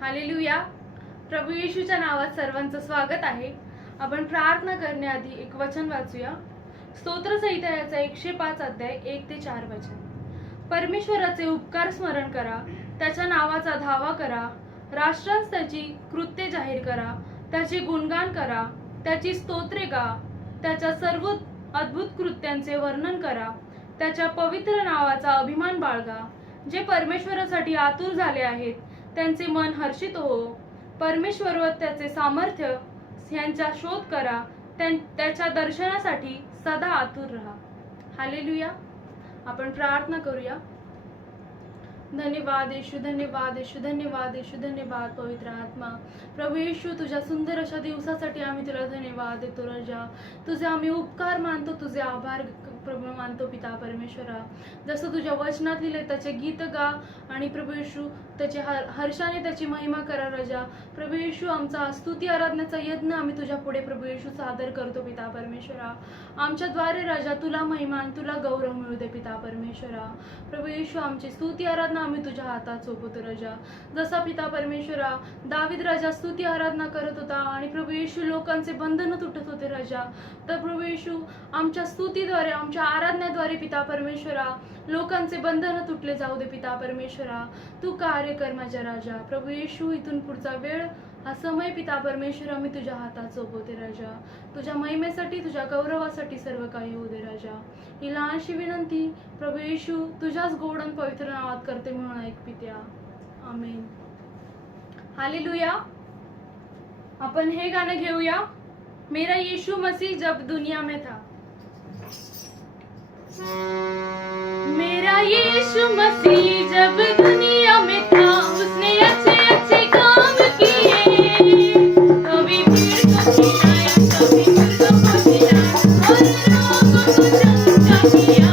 Hallelujah. प्रभू येशूच्या नावात सर्वांचं स्वागत आहे. आपण प्रार्थना करण्याआधी एक वचन वाचूया. स्तोत्रसंहिता याचा 105 अध्याय 1 ते 4 वचन. परमेश्वराचे उपकार स्मरण करा, त्याच्या नावाचा धावा करा, राष्ट्रांस त्याची कृत्ये जाहीर करा, त्याचे गुणगान करा, त्याची स्तोत्रे गा, त्याच्या सर्व अद्भुत कृत्यांचे वर्णन करा, त्याच्या पवित्र नावाचा अभिमान बाळगा. जे परमेश्वरासाठी आतुर झाले आहेत त्यांचे मन हर्षित हो. परमेश्वर व त्याचे सामर्थ्य यांचा शोध करा, त्याच्या दर्शनासाठी सदा आतुर राहा. हालेलुया. आपण प्रार्थना करूया. धन्यवाद येशू, धन्यवाद येशू, धन्यवाद येशू, धन्यवाद पवित्र आत्मा. प्रभू येशू, तुझ्या सुंदर अशा दिवसासाठी आम्ही तुला धन्यवाद देतो राजा. तुझे आम्ही उपकार मानतो, तुझे आभार प्रभू मानतो पिता परमेश्वरा. जसं तुझ्या वचनात लिहिले त्याचे गीत गा आणि प्रभू येशू त्याचे हर्षाने त्याची महिमा करा राजा. प्रभू येशू, आमचा स्तुती आराधनाचा यज्ञ आम्ही तुझ्या पुढे प्रभू येशू सादर करतो पिता परमेश्वरा. आमच्याद्वारे राजा तुला महिमा आणि तुला गौरव मिळू दे पिता परमेश्वरा. प्रभू येशू, आमची स्तुती आराधना आम्ही तुझ्या हातात सोपवतो राजा. जसा पिता परमेश्वरा दावीद राजा स्तुती आराधना करत होता आणि प्रभू येशू लोकांचे बंधन तुटत होते राजा, तर प्रभू येशू आमच्या स्तुतीद्वारे आमच्या आराधनेद्वारे पिता परमेश्वरा लोकांचे बंधन तुटले जाऊ दे पिता परमेश्वरा. तू कार्य कर माझ्या राजा. प्रभू येशू, इथून पुढचा वेळ हा समय पिता परमेश्वरा मी तुझ्या हातात सोपवते राजा. तुझ्या महिमेसाठी तुझ्या गौरवासाठी सर्व काही होऊ दे राजा. ही लहानशी विनंती प्रभू येशू तुझ्याच गोड आणि पवित्र नावात करते म्हणून ऐक पित्या. आमेन. हालेलुया. आपण हे गाणं घेऊया. मेरा यीशु मसीह जब दुनिया में था. मेरा यीशु मसीह जब दुनिया में था, उसने अच्छे अच्छे काम किए. कभी भीड़ को खिलाया, कभी मुर्गों को खिलाया और लोगों को चंगा किया.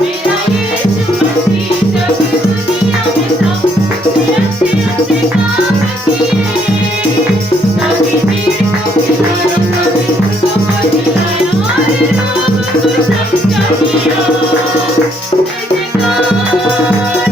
मेरा यीशु मसीह जब दुनिया में था, उसने अच्छे अच्छे काम किए. कभी भीड़ को खिलाया, कभी मुर्गों को खिलाया और लोगों को चंगा किया. जय जयकार.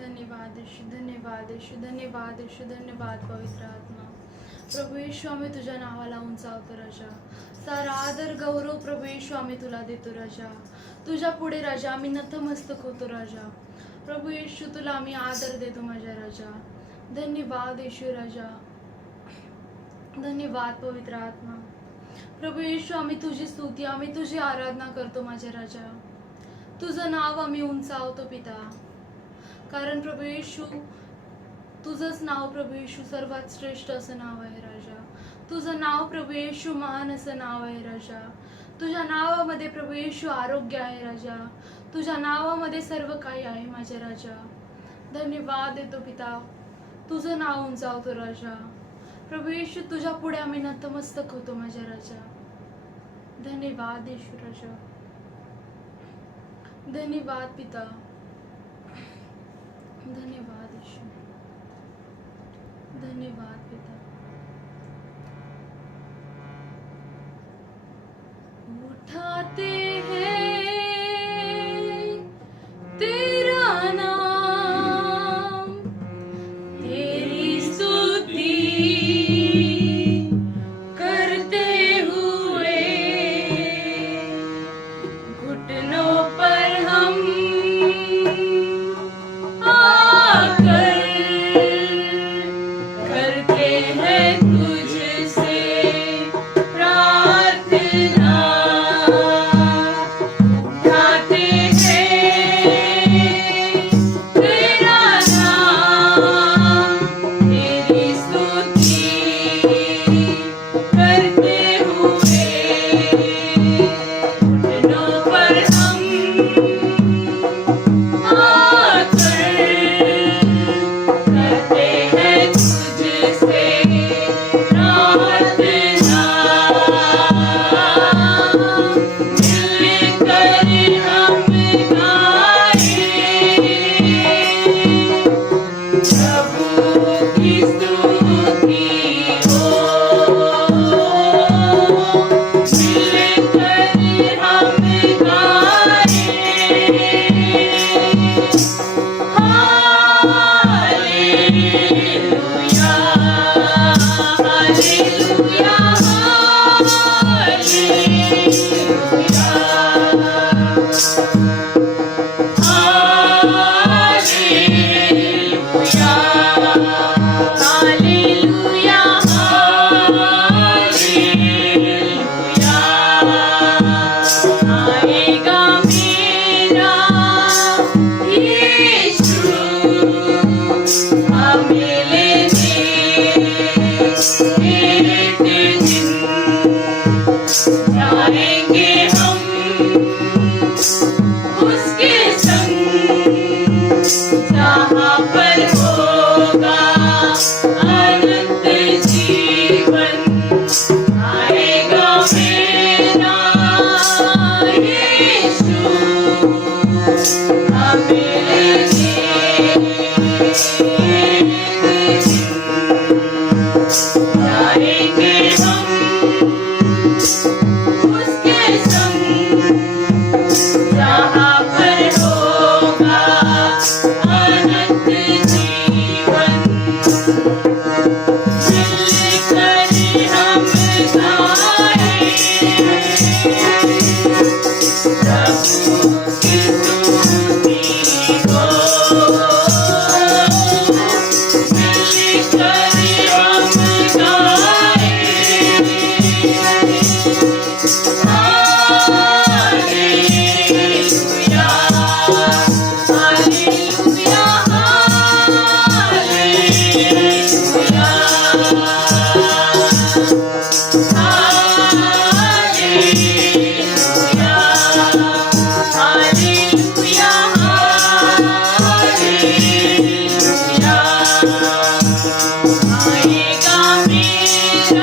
धन्यवाद यीशु, धन्यवाद यीशु, धन्यवाद यीशु, धन्यवाद पवित्र आत्मा. प्रभू येशू आम्ही तुझ्या नावाला उंचावतो राजा. सारा आदर गौरव प्रभू येशू आम्ही तुला देतो राजा. तुझ्या पुढे राजा आम्ही नतमस्तक होतो राजा. प्रभू येशू तुला आम्ही आदर देतो माझ्या राजा. धन्यवाद येशू राजा, धन्यवाद पवित्र आत्मा. प्रभू येशू आम्ही तुझी स्तुती, आम्ही तुझी आराधना करतो माझ्या राजा. तुझं नाव आम्ही उंचावतो पिता, कारण प्रभू येशू तुझंच नाव प्रभू येशू सर्वात श्रेष्ठ असं नाव आहे राजा. तुझं नाव प्रभू येशू महान असं नाव आहे राजा. तुझ्या नावामध्ये प्रभू येशू आरोग्य आहे राजा. तुझ्या नावामध्ये सर्व काही आहे माझ्या राजा. धन्यवाद देतो पिता, तुझं नाव उंचावतो राजा. प्रभू येशू तुझ्या पुढे आम्ही नतमस्तक होतो माझ्या राजा. धन्यवाद येशू राजा, धन्यवाद पिता, धन्यवाद यीशु, धन्यवाद पिता. उठाते हैं तेरा नाम, तेरी स्तुति करते हुए घुटनों पर हम करते हैं तुझसे प्रार्थना. उसके संग जहाँ पर होगा अनंत जीवन, मिलकर हम गाएंगे प्रभु की स्तुति को, मिलकर हम गाएंगे हालेलुया, हालेलुया, हालेलुया, हालेलुया, आएगा मेरा यीशु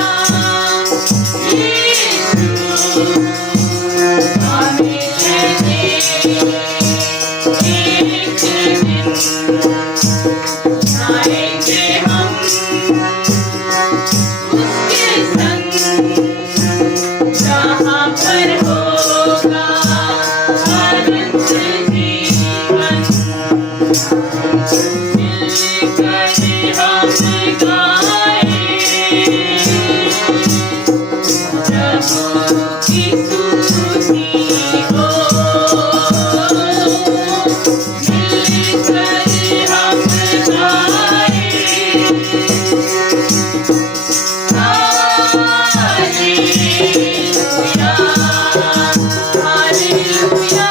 हमें लेने एक दिन, जाएंगे हम उसके संग जहाँ पर होगा अनंत जीवन, मिलकर हम गाएंगे प्रभु की स्तुति को, मिलकर हम गाएंगे hallelujah, hallelujah,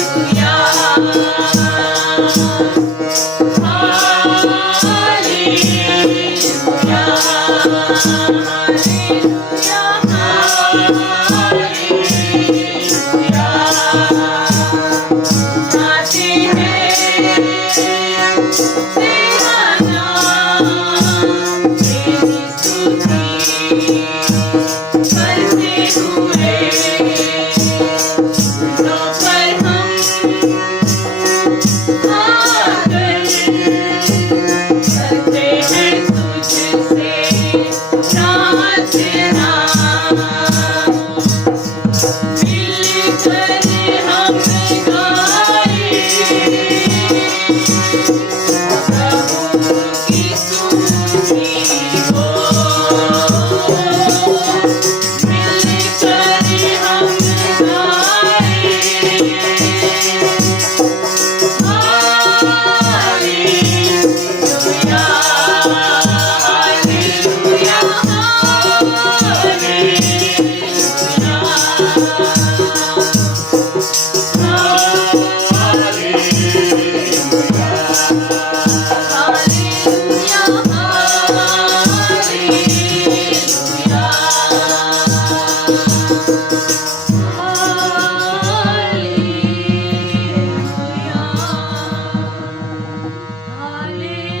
hallelujah, hallelujah, hallelujah, गाते हैं तेरा नाम, तेरी स्तुति करते हुए फूलों पर हम आकर करते हैं तुझसे प्रार्थना, मिलकर हम गाएंगे प्रभु की स्तुति को, मिलकर हम गाएंगे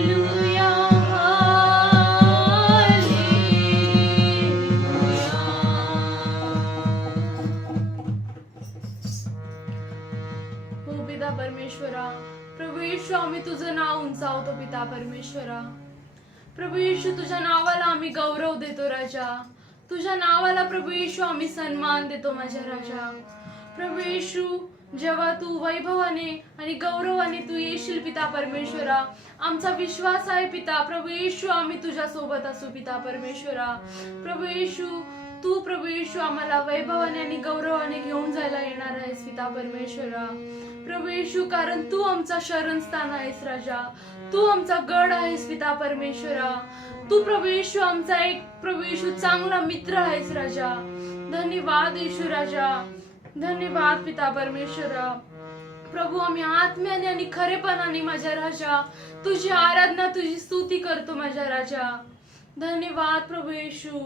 हालेलुया, हालेलुया, हो पिता परमेश्वरा, प्रभू येशू आम्ही तुझं नाव उंचावतो पिता परमेश्वरा. प्रभू येशू तुझ्या नावाला आम्ही गौरव देतो राजा, तुझ्या नावाला प्रभू येशू आम्ही सन्मान देतो माझ्या राजा. प्रभू येशू जेव्हा तू वैभवाने आणि गौरवाने तू येशील पिता परमेश्वरा, आमचा विश्वास आहे पिता प्रभू येशू आम्ही तुझ्या सोबत असू पिता परमेश्वरा. प्रभू येशू तू प्रभू येशू आम्हाला वैभवाने आणि गौरवाने घेऊन जायला येणार आहेस पिता परमेश्वरा. प्रभू येशू कारण तू आमचा शरणस्थान आहेस राजा, तू आमचा गड आहेस पिता परमेश्वरा. तू प्रभू येशू आमचा एक प्रभू येशू चांगला मित्र आहेस राजा. धन्यवाद येशू राजा, धन्यवाद पिता परमेश्वरा. प्रभू आम्ही आत्म्याने आणि खरेपणाने माझ्या राजा तुझी आराधना तुझी स्तुती करतो माझ्या राजा. धन्यवाद प्रभू येशू.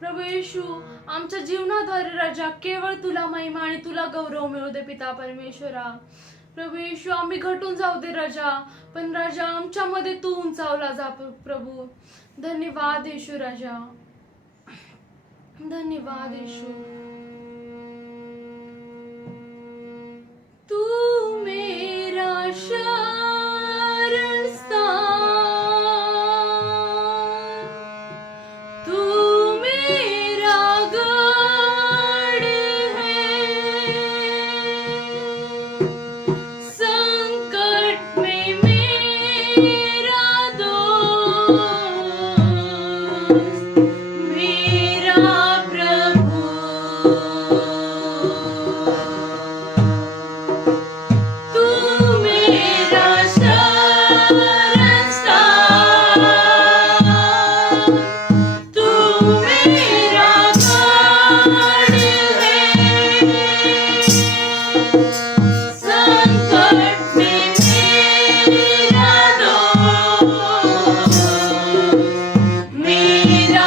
प्रभू येशू आमच्या जीवनाद्वारे राजा केवळ तुला महिमा आणि तुला गौरव मिळू दे पिता परमेश्वरा. प्रभू येशू आम्ही घटून जाऊ दे राजा, पण राजा आमच्यामध्ये तू उंचावला जा प्रभू. धन्यवाद येशू राजा, धन्यवाद येशू. तू मेरा शरण स्थान, तू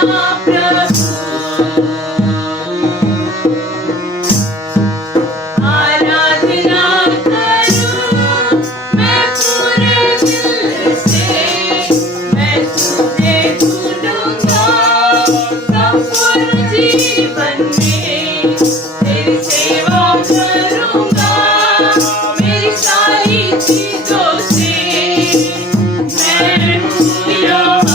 प्रभु आराधना करूं मैं पूरे दिल से मैं तुझे ढूंढूंगा संपूर्ण जीवन में तेरी सेवा करूंगा मेरी सारी चीजों से मैं हूँ यहाँ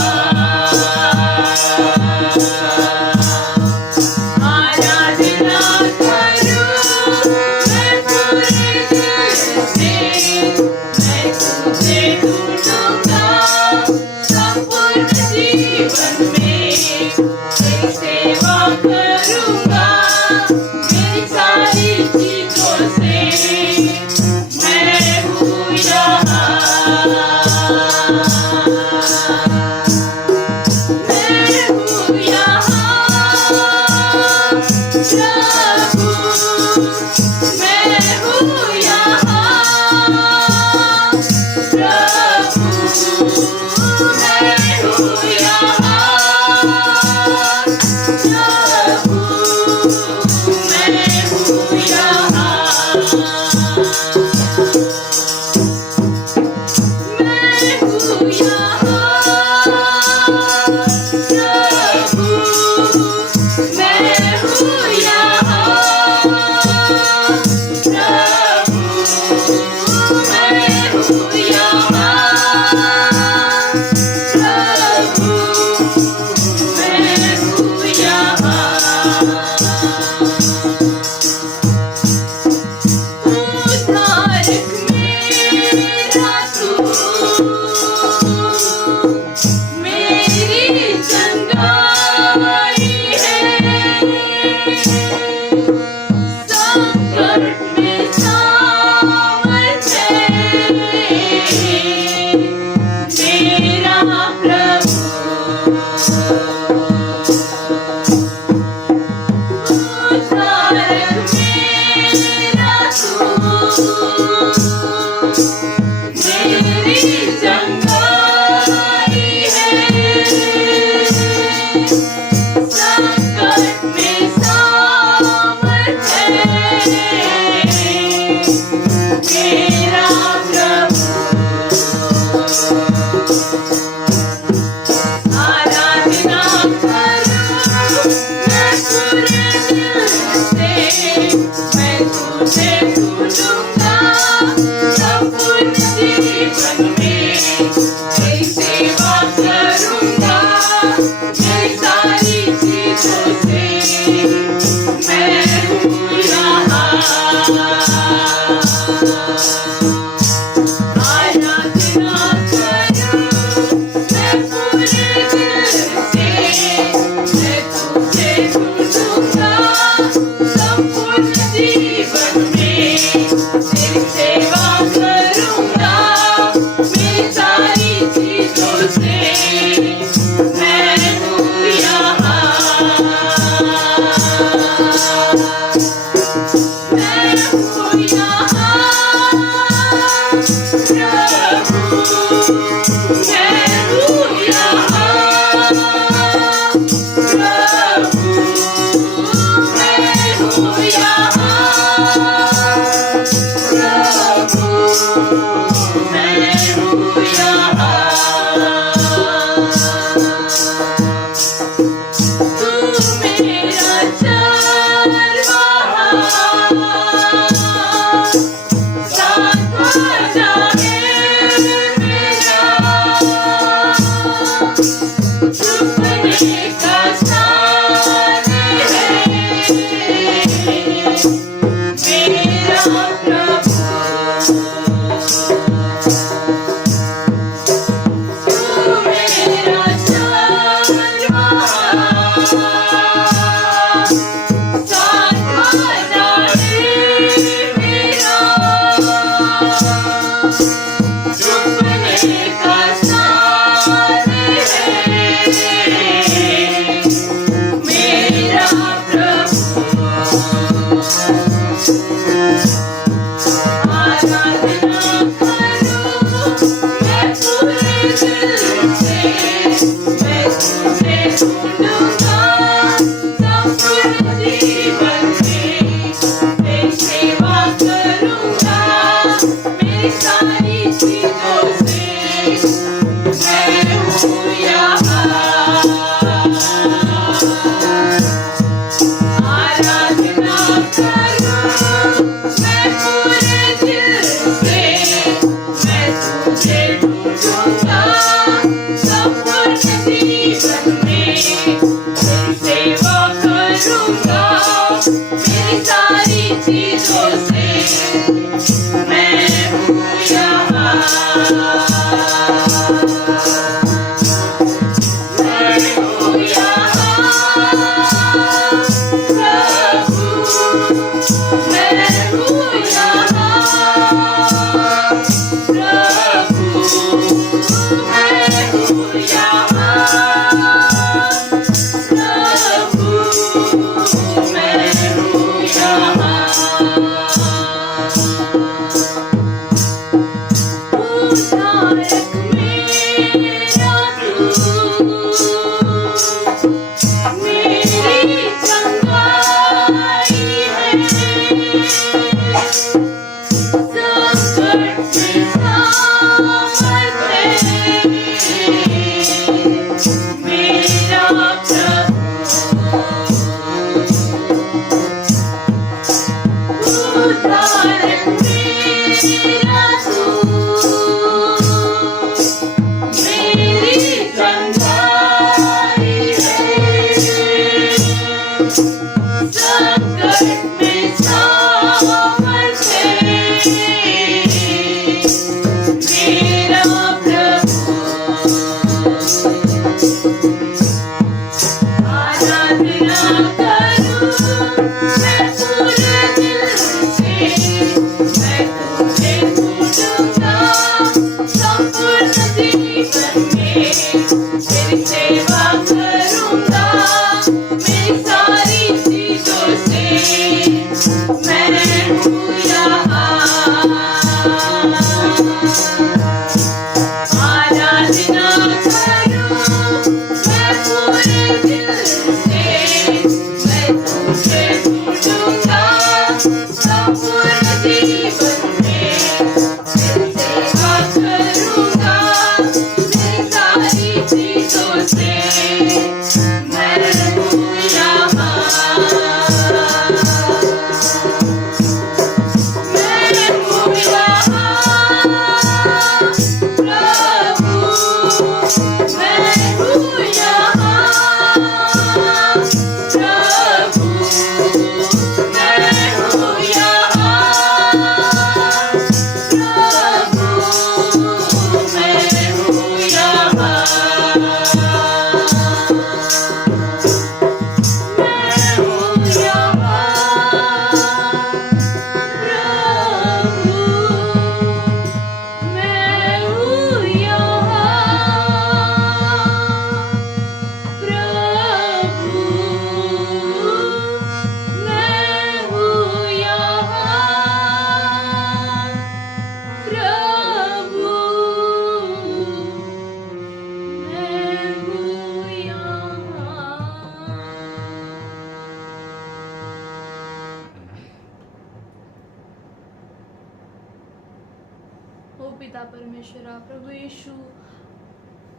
पिता परमेश्वरा. प्रभू येशू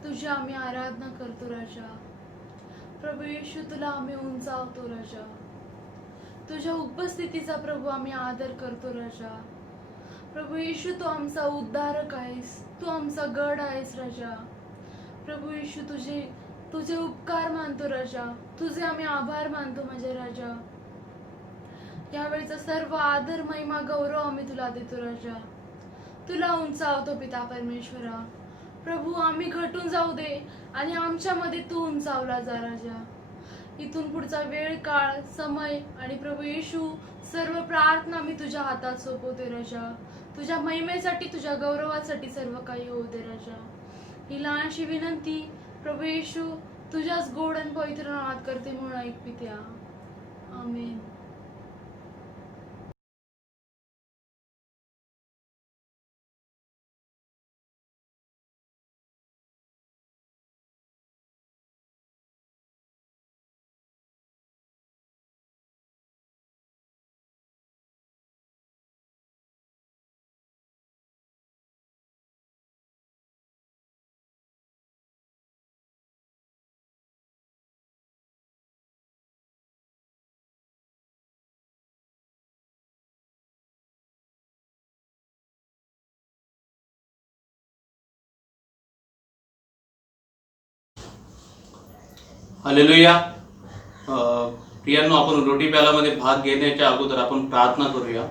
तुझी आम्ही आराधना करतो राजा. प्रभू येशू तुला आम्ही उंचावतो राजा. तुझ्या उपस्थितीचा प्रभू आम्ही आदर करतो राजा. प्रभू येशू तू आमचा उद्धारक आहेस, तू आमचा गड आहेस राजा. प्रभू येशू तुझे उपकार मानतो राजा. तुझे आम्ही आभार मानतो माझे राजा. यावेळेचा सर्व आदर महिमा गौरव आम्ही तुला देतो राजा. तुला उंचावतो पिता परमेश्वरा. प्रभू आम्ही घटून जाऊ दे आणि आमच्यामध्ये तू उंचावला जा राजा. इथून पुढचा वेळ काळ समय आणि प्रभू येशू सर्व प्रार्थना मी तुझ्या हातात सोपवते राजा. तुझ्या महिमेसाठी तुझ्या गौरवासाठी सर्व काही होऊ दे राजा. ही लहानशी विनंती प्रभू येशू तुझ्याच गोड आणि पवित्र नावात करते म्हणून ऐक पित्या. आमेन. हालेलुया. प्रियांनो, आपण रोटी प्यालामध्ये भाग घेण्याच्या अगोदर आपण प्रार्थना करूया.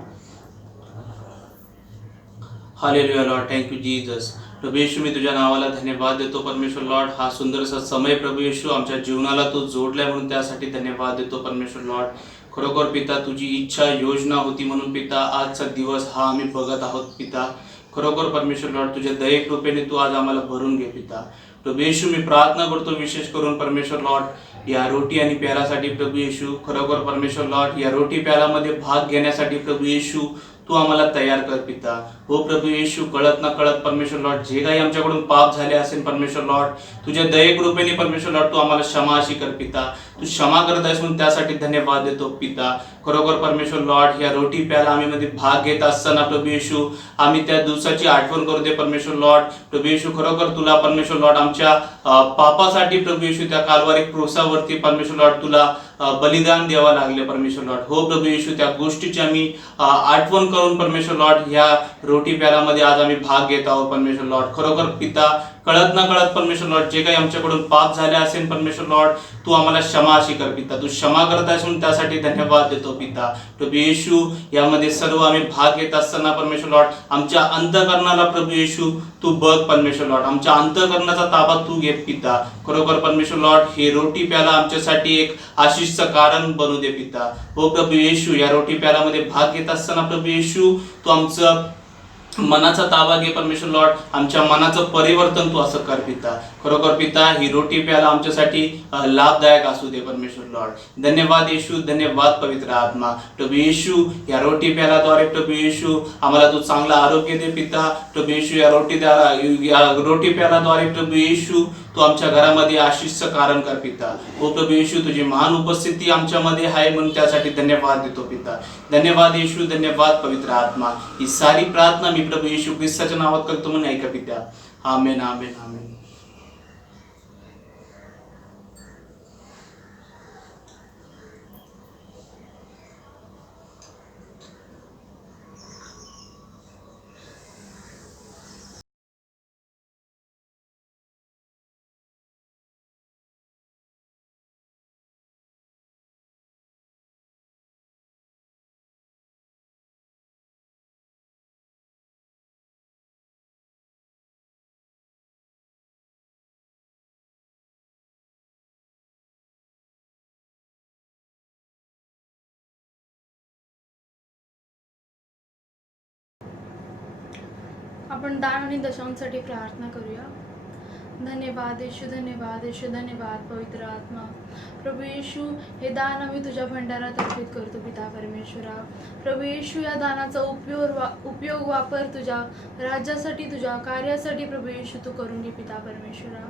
Hallelujah lord, thank you Jesus. प्रभू येशू, मी तुझ्या नावाला धन्यवाद देतो परमेश्वर लॉर्ड. हा सुंदरसा समय प्रभू येशू आमच्या जीवनाला तू जोडलाय म्हणून त्यासाठी धन्यवाद देतो परमेश्वर लॉर्ड. खरोखर पिता तुझी इच्छा योजना होती म्हणून पिता आजचा दिवस हा आम्ही बघत आहोत पिता. खरोखर परमेश्वर लॉर्ड तुझ्या दये कृपेने तू आज आम्हाला भरून घे पिता. प्रभू येशू, मी प्रार्थना करतो विशेष करून परमेश्वर लॉर्ड या रोटी आणि प्यालासाठी प्रभू येशू. खरोखर परमेश्वर लॉर्ड या रोटी प्यालामध्ये भाग घेण्यासाठी प्रभू येशू तू आम्हाला तयार कर पिता. हो प्रभू येशू, कळत ना कळत परमेश्वर लॉर्ड जे काही आमच्याकडून पाप झाले असेल परमेश्वर लॉर्ड तुझ्या दये कृपेने परमेश्वर लॉर्ड तू आम्हाला क्षमा अशी कर पिता. तू क्षमा करत आहेस म्हणून त्यासाठी धन्यवाद देतो पिता. खरोखर परमेश्वर लॉर्ड या रोटी प्याला आम्ही मध्ये भाग घेत असताना प्रभू येशू आम्ही त्या दिवसाची आठवण करू दे परमेश्वर लॉर्ड. प्रभू येशू, खरोखर तुला परमेश्वर लॉर्ड आमच्या पापासाठी प्रभू येशू त्या कालवारी क्रूसावरती परमेश्वर लॉर्ड तुला बलिदान द्यावं लागले परमेश्वर लॉर्ड. हो प्रभू येशू, त्या गोष्टीची आम्ही आठवण करून परमेश्वर लॉर्ड ह्या रोटी प्यालामध्ये आज आम्ही भाग घेत आहोत परमेश्वर लॉर्ड. खरोखर पिता, कळत ना कळत परमेश्वर लॉर्ड जे काही आमच्याकडून पाप झाले असेल परमेश्वर लॉर्ड तू आम्हाला क्षमा अशी कर पिता. तू क्षमा करत आहेस म्हणून त्यासाठी धन्यवाद देतो पिता. प्रभू येशू, यामध्ये सर्व आम्ही भाग घेत असताना परमेश्वर लॉर्ड आमच्या अंतःकरणाला प्रभू येशू तू बघ परमेश्वर लॉर्ड. आमच्या अंतःकरणाचा ताबा तू घे पिता. खरोखर परमेश्वर लॉर्ड हे रोटी प्याला आमच्यासाठी एक आशीषचं कारण बनू दे पिता. हो प्रभू येशू, या रोटी प्यालामध्ये भाग घेत असताना प्रभू येशू तू आमचं मनाचा ताबा घे परमेश्वर लॉर्ड. आमच्या मनाचं परिवर्तन तू असं कर पिता. खरोखर पिता ही रोटी प्याला आमच्यासाठी लाभदायक असू दे परमेश्वर लॉर्ड. धन्यवाद येशू, धन्यवाद पवित्र आत्मा. प्रभू येशू, या रोटी प्यालाद्वारे प्रभू येशू आम्हाला तू चांगलं आरोग्य दे पिता. प्रभू येशू, या रोटी प्यालाद्वारे प्रभू येशू तू आमच्या घरामध्ये आशीषचं कारण कर पिता. हो प्रभू येशू, तुझी महान उपस्थिती आमच्यामध्ये आहे म्हणून त्यासाठी धन्यवाद देतो पिता. धन्यवाद येशू, धन्यवाद पवित्र आत्मा. ही सारी प्रार्थना मी प्रभू येशू ख्रिस्ताच्या नावात करतो म्हणून ऐका पिता. आमेन, आमेन, आमेन. आपण दान आणि दशांसाठी प्रार्थना करूया. धन्यवाद येशू, धन्यवाद येशू, धन्यवाद पवित्र आत्मा. प्रभू येशू, हे दान आम्ही तुझ्या भंडारात अर्पित करतो पिता परमेश्वरा. प्रभू येशू, या दानाचा उपयोग वापर तुझ्या राज्यासाठी, तुझ्या कार्यासाठी प्रभू येशू तू करून घे पिता परमेश्वरा.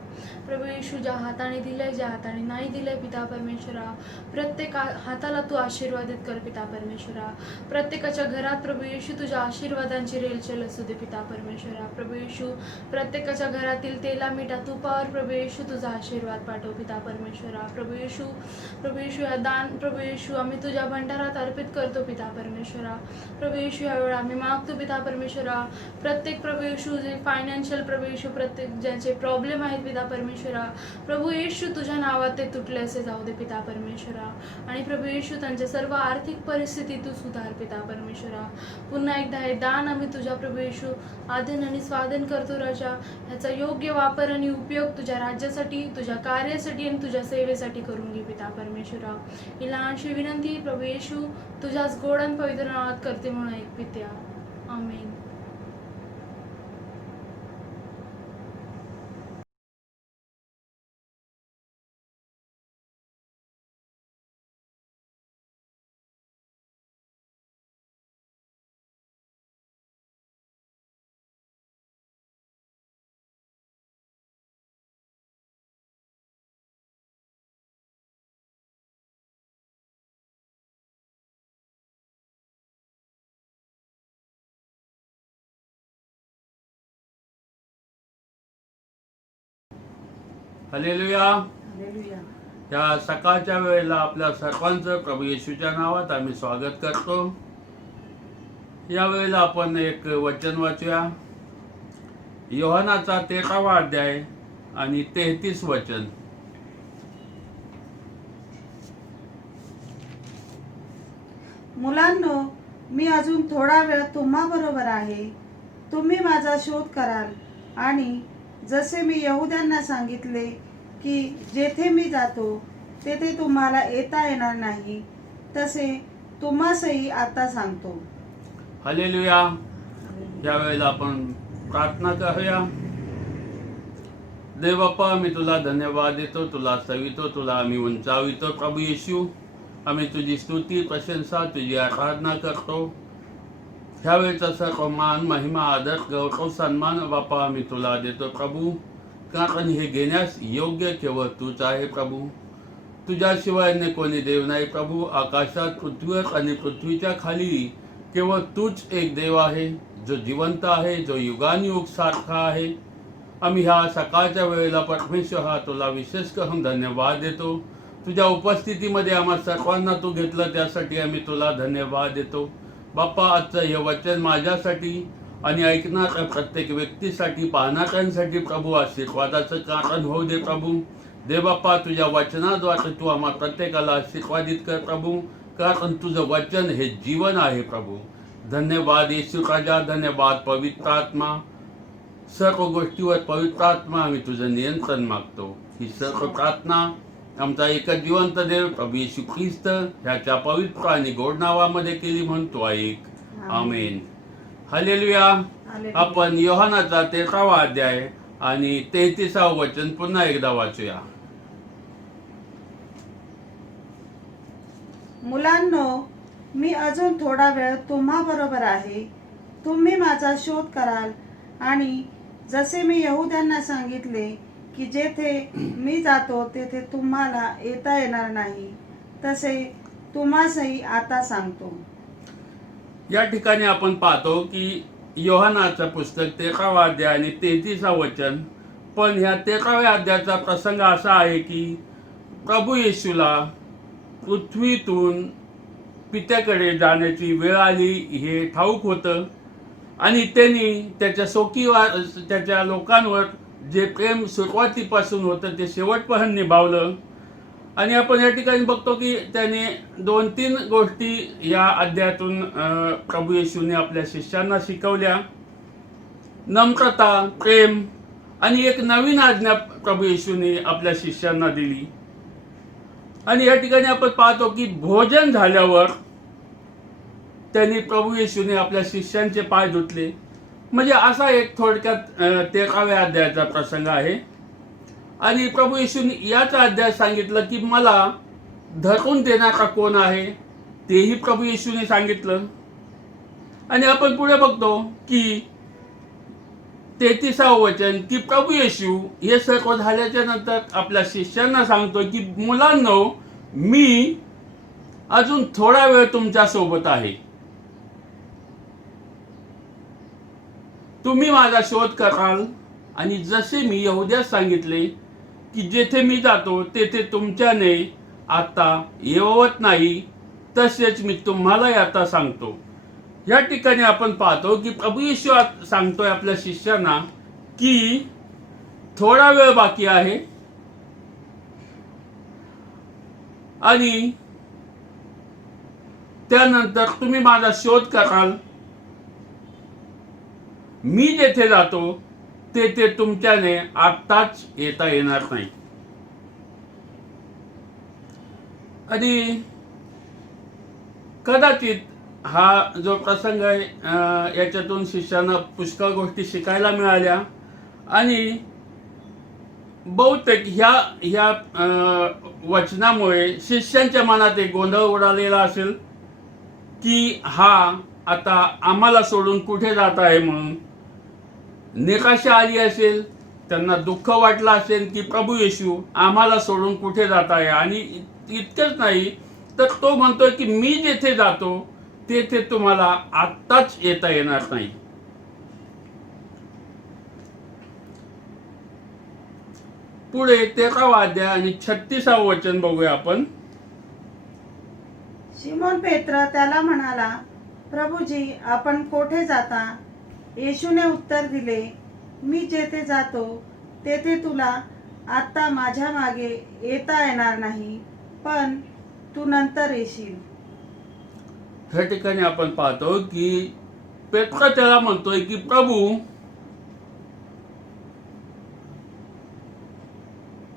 प्रभू येशू, ज्या हाताने दिलंय, ज्या हाताने नाही दिलंय पिता परमेश्वरा, प्रत्येक हाताला तू आशीर्वादित कर पिता परमेश्वरा. प्रत्येकाच्या घरात प्रभू येशू तुझ्या आशीर्वादांची रेलचेल असू दे पिता परमेश्वरा. प्रभू येशू, प्रत्येकाच्या घरातील तेला मिठा तुपावर प्रभू येशू तुझा आशीर्वाद पाठव पिता परमेश्वरा. प्रभू येशू या दान प्रभू येशू आम्ही तुझ्या भंडारात अर्पित करतो पिता परमेश्वरा. प्रभू येशू, यावेळी आम्ही मागतो पिता परमेश्वरा, प्रत्येक प्रभू येशू जे फायनान्शियल प्रभू येशू, प्रत्येक ज्यांचे प्रॉब्लेम आहेत पिता परमेश्वरा, प्रभू येशू तुझ्या नावात ते तुटले असे जाऊ दे पिता परमेश्वरा. आणि प्रभू येशू, त्यांच्या सर्व आर्थिक परिस्थिती तू सुधार पिता परमेश्वरा. पुन्हा एकदा हे दान आम्ही तुझ्या प्रभू येशू आधीन आणि स्वाधीन करतो राजा. ह्याचा योग्य वापर आणि उपयोग तुझ्या राज्यासाठी, तुझ्या कार्यासाठी आणि तुझ्या सेवेसाठी करून घे पिता परमेश्वरा. ही लहानशी विनंती प्रभू येशू तुझ्याच गोड आणि पवित्र नावात करते म्हणून ऐक पित्या. आमेन. हालेलुया. या सकाळच्या वेळेला आपल्या सर्वांचं प्रभू येशूच्या नावात आम्ही स्वागत करतो. या वेळेला आपण एक वचन वाचूया. योहानाचा 13वा अध्याय आणि 33 वचन. मुलांनो, मी अजून थोडा वेळ तुम्हा बरोबर आहे. तुम्ही माझा शोध कराल आणि जसे मी यहूद्यांना सांगितले की जेथे मी जातो तेथे तुम्हाला येता येणार नाही, तसे तुम्हासही आता सांगतो. हालेलुया. या वेळेला आपण प्रार्थना करूया. देव बाप्पा, मी तुला धन्यवाद देतो, तुला सवितो, तुला आम्ही उंचावितो. प्रभू येशू, आम्ही तुझी स्तुती, प्रशंसा, तुझी आराधना करतो. ह्यावेळेचा सर्व मान, महिमा, आदर, गौरव, सन्मान बाप्पा आम्ही तुला देतो प्रभू, कारण हे घेण्यास योग्य केवळ तूच आहे प्रभू. तुझ्याशिवाय अन्य कोणी देव नाही प्रभू. आकाशात, पृथ्वीवर आणि पृथ्वीच्या खाली केवळ तूच एक देव आहे, जो जिवंत आहे, जो युगानुयुग सारखा आहे. आम्ही ह्या सकाळच्या वेळेला परमेश्वर तुला विशेष करून धन्यवाद देतो. तुझ्या उपस्थितीमध्ये आम्हा सर्वांना तू घेतलं, त्यासाठी आम्ही तुला धन्यवाद देतो. बाप्पा, आजचं हे वचन माझ्यासाठी आणि ऐकणाऱ्या प्रत्येक व्यक्तीसाठी, पाहणाऱ्यांसाठी प्रभू आशीर्वादाचं कारण होऊ दे प्रभू. दे बाप्पा, तुझ्या वचनाद्वारे तू आम्हा प्रत्येकाला आशीर्वादित कर प्रभू, कारण तुझं वचन हे जीवन आहे प्रभू. धन्यवाद येशू राजा, धन्यवाद पवित्र आत्मा. सर्व गोष्टीवर पवित्र आत्मा आम्ही तुझं नियंत्रण मागतो. ही सर्व प्रार्थना आमचा एकच जिवंत देव प्रभू येशू ख्रिस्त ह्याच्या पवित्र आणि गोड नावामध्ये केली म्हणतो ऐक. आमेन. हालेलुया. आपण योहानाचा 13वा अध्याय आणि 33वा वचन पुन्हा एकदा वाचूया. मुलांनो, मी अजून थोडा वेळ तुम्हा बरोबर आहे. तुम्ही माझा शोध कराल आणि जसे मी यहूद्यांना सांगितले की जेथे मी जातो तेथे तुम्हाला येता येणार नाही, तसे तुम्हासही आता सांगतो. या ठिकाणी आपण पाहतो की योहानाचं पुस्तक 13वा अध्याय आणि 33वा वचन. पण ह्या 13व्या अध्यायाचा प्रसंग असा आहे की प्रभू येशूला पृथ्वीतून पित्याकडे जाण्याची वेळ आली हे ठाऊक होतं आणि त्यांनी त्याच्या लोकांवर जे प्रेम सुरुवातीपासून होतं ते शेवटपर्यंत निभावलं. आणि आपण या ठिकाणी बघतो की त्याने 2-3 गोष्टी या अध्यायातून प्रभू येशूने आपल्या शिष्यांना शिकवल्या. नम्रता, प्रेम आणि एक नवीन आज्ञा प्रभू येशूने आपल्या शिष्यांना दिली. आणि या ठिकाणी आपण पाहतो की भोजन झाल्यावर त्यांनी प्रभू येशूने आपल्या शिष्यांचे पाय धुतले. म्हणजे असा एक थोडक्यात 13व्या अध्यायाचा प्रसंग आहे. आणि प्रभू येशूने याच अध्यायात सांगितलं की मला धरून देणारा कोण आहे, तेही प्रभू येशूने सांगितलं. आणि आपण पुढे बघतो की 33वे वचन की प्रभू येशू हे सर्व झाल्याच्या नंतर आपल्या शिष्यांना सांगतो की मुलांनो, मी अजून थोडा वेळ तुमच्या सोबत आहे. तुम्ही माझा शोध कराल आणि जसे मी यहुद्यास सांगितले की जेथे मी जातो तेथे तुमच्याने आता येवत नाही, तसेच मी तुम्हाला आता सांगतो. या ठिकाणी आपण पाहतो की प्रभू येशू सांगतोय आपल्या शिष्यांना की थोडा वेळ बाकी आहे आणि त्यानंतर तुम्ही माझा शोध कराल. मी जेथे जातो तेथे तुमच्याने आत्ताच येता येणार नाही. आणि कदाचित हा जो प्रसंग आहे याच्यातून शिष्यांना पुष्कळ गोष्टी शिकायला मिळाल्या आणि बहुतेक ह्या वचनामुळे शिष्यांच्या मनात एक गोंधळ उडालेला असेल की हा आता आम्हाला सोडून कुठे जात आहे म्हणून निराशा आली असेल, त्यांना दुःख वाटलं असेल की प्रभू येशू आम्हाला सोडून कुठे जात आहे. आणि इतकंच नाही तर तो म्हणतोय की मी जेथे जातो तेथे तुम्हाला आत्ताच येता येणार नाही. पुढे 13वा अध्याय आणि 36वे वचन बघूया आपण. शिमोन पेत्र त्याला म्हणाला, प्रभूजी, आपण कोठे जाता? येशूने उत्तर दिले, मी जेथे जातो तेथे तुला आता माझ्या मागे येता येणार नाही, पण तू नंतर येशील. ह्या ठिकाणी आपण पाहतो की पेत्र त्याला म्हणतोय की प्रभू,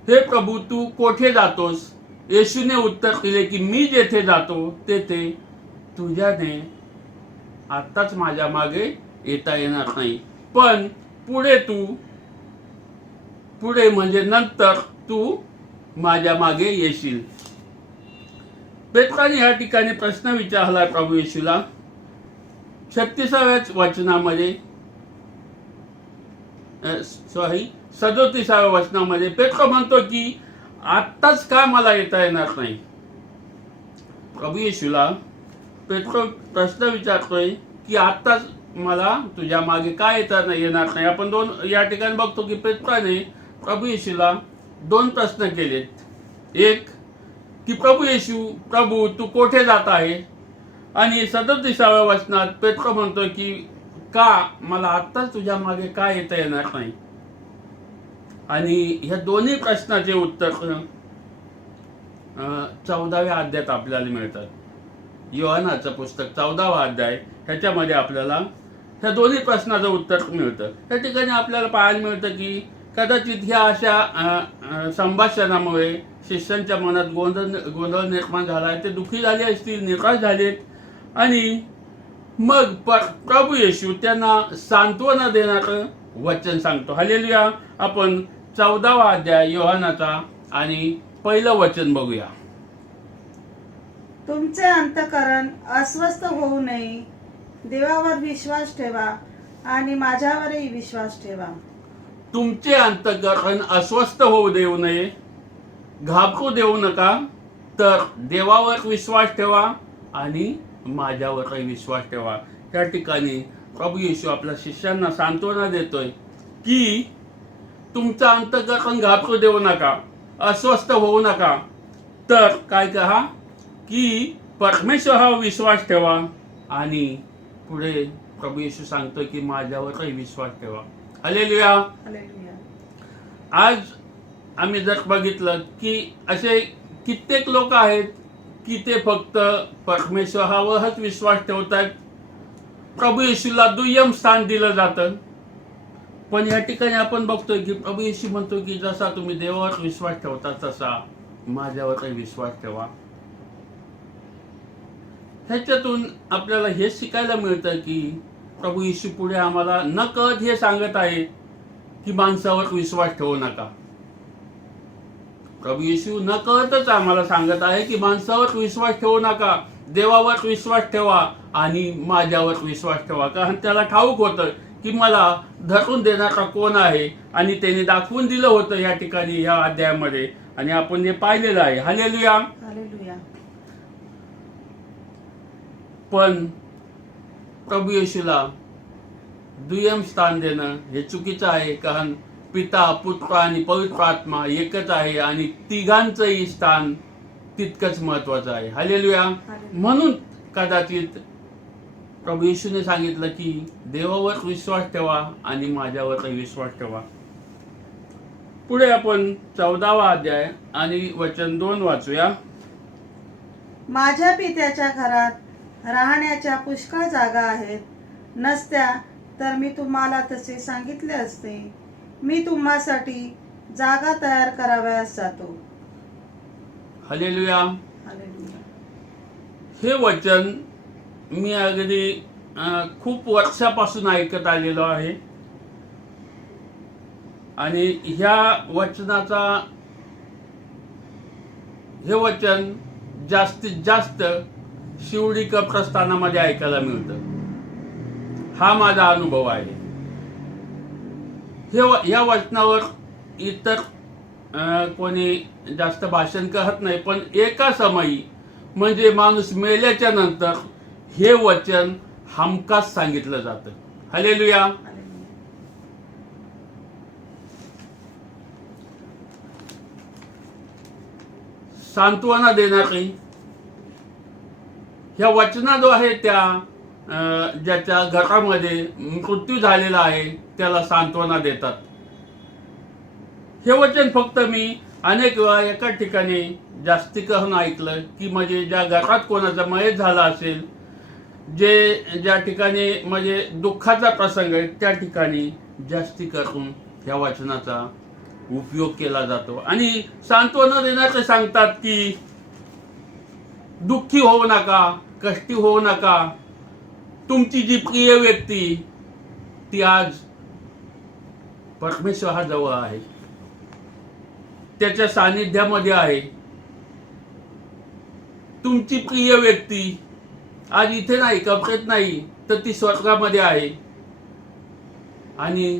हे प्रभू, तू कोठे जातोस? येशूने उत्तर दिले की मी जेथे जातो तेथे तुझ्याने आत्ताच माझ्या मागे येता येणार नाही, पण पुढे म्हणजे नंतर तू माझ्या मागे येशील. पेत्राने या ठिकाणी प्रश्न विचारला प्रभू येशूला. 36व्या वचनामध्ये 37व्या वचनामध्ये पेत्र म्हणतो की आत्ताच का मला येता येणार नाही. प्रभू येशूला पेत्र प्रश्न विचारतोय की आत्ताच मला तुझ्या मागे काय येणार नाही. आपण या ठिकाणी बघतो की पेत्राने प्रभू येशूला 2 प्रश्न केलेत. एक की प्रभू येशू, प्रभू, तू कोठे जात आहे? आणि 37व्या वचनात पेत्र म्हणतो की का मला आत्ताच तुझ्या मागे काय येता येणार नाही. आणि ह्या दोन्ही प्रश्नाचे उत्तर 14व्या अध्यायात आपल्याला मिळतात. योहानाचं पुस्तक 14वा अध्याय, ह्याच्यामध्ये आपल्याला ह्या दोन्ही प्रश्नाचं उत्तर मिळतं. या ठिकाणी आपल्याला पाहायला मिळतं की कदाचित ह्या अशा संभाषणामुळे शिष्यांच्या मनात गोंधळ निर्माण झाला आहे. ते दुःखी झाले असतील, निराश झालेत आणि मग प्रभू येशू त्यांना सांत्वना देणारं वचन सांगतो. हालेलुया. आपण 14वा अध्याय योहानाचा आणि 1लं वचन बघूया. तुमचे अंतःकरण अस्वस्थ होऊ नये. देवावर विश्वास ठेवा आणि माझ्यावरही विश्वास ठेवा. तुमचे अंतःकरण अस्वस्थ होऊ देऊ नये, घाबरू देऊ नका, तर देवावर विश्वास ठेवा आणि माझ्यावरही विश्वास ठेवा. या ठिकाणी प्रभू येशू आपल्या शिष्यांना सांत्वना देतोय की तुमचं अंतःकरण घाबरू देऊ नका, अस्वस्थ होऊ नका, तर काय करा की परमेश्वरावर विश्वास ठेवा आणि पुढे प्रभू येशू सांगतोय की माझ्यावरही विश्वास ठेवा. हालेलुया. हालेलुया. आज आम्ही जर बघितलं की असे कित्येक लोक आहेत की ते फक्त परमेश्वरावरच विश्वास ठेवतात. प्रभू येशूला दुय्यम स्थान दिलं जातं. पण या ठिकाणी आपण बघतोय की प्रभू येशू म्हणतो की जसा तुम्ही देवावर विश्वास ठेवता तसा माझ्यावरही विश्वास ठेवा. ह्याच्यातून आपल्याला हे शिकायला मिळतं की प्रभू येशू पुढे आम्हाला नकळत हे सांगत आहे की माणसावर विश्वास ठेवू नका. प्रभू येशू न कळतच आम्हाला सांगत आहे की माणसावर विश्वास ठेवू नका, देवावर विश्वास ठेवा आणि माझ्यावर विश्वास ठेवा. कारण त्याला ठाऊक होतं की मला धरून देणारा कोण आहे आणि त्याने दाखवून दिलं होतं या ठिकाणी या अध्यायामध्ये आणि आपण हे पाहिलेलं आहे. हालेलुया. हालेलुया. पण प्रभू येशूला दुय्यम स्थान देणं हे चुकीचं आहे. कारण पिता, पुत्र आणि पवित्र आत्मा एकच आहे आणि तिघांचंही स्थान तितकंच महत्वाचं आहे. हालेलुया. म्हणून कदाचित प्रभू येशूने सांगितलं की देवावर विश्वास ठेवा आणि माझ्यावर विश्वास ठेवा. पुढे आपण 14वा अध्याय आणि वचन 2 वाचूया. माझ्या पित्याच्या घरात राहण्याच्या पुष्कळ जागा आहेत, नसत्या तर मी तुम्हाला तसे सांगितले असते. मी तुम्हासाठी जागा तयार करावयास जातो. हालेलुया. हालेलुया. हे वचन मी अगदी खूप वर्षापासून ऐकत आलेलो आहे आणि ह्या वचनाचा हे वचन जास्तीत जास्त शिवडी कब्रस्थानामध्ये ऐकायला मिळतं. हा माझा अनुभव आहे. या वचनावर इतर कोणी जास्त भाषण करत नाही, पण एका समयी म्हणजे माणूस मेल्याच्या नंतर हे वचन हमखास सांगितलं जातं. हालेलुया. हालेलुया. सांत्वना देणारी ह्या वचनाद्वारे त्या ज्याच्या घरामध्ये मृत्यू झालेला आहे त्याला सांत्वना देतात. हे वचन फक्त मी अनेक वेळा एका ठिकाणी जास्ती करून ऐकलं की म्हणजे ज्या घरात कोणाचा मयत झाला असेल, ज्या ठिकाणी म्हणजे दुःखाचा प्रसंग आहे त्या ठिकाणी जास्ती करून ह्या वचनाचा उपयोग केला जातो. आणि सांत्वना देण्याचे सांगतात की दुःखी होऊ नका, कष्टी होऊ नका. तुमची जी प्रिय व्यक्ती ती आज परमेश्वराजवळ आहे, त्याच्या सानिध्यामध्ये आहे. तुमची प्रिय व्यक्ती आज इथे नाही, कपरेत नाही, तर ती स्वर्गामध्ये आहे आणि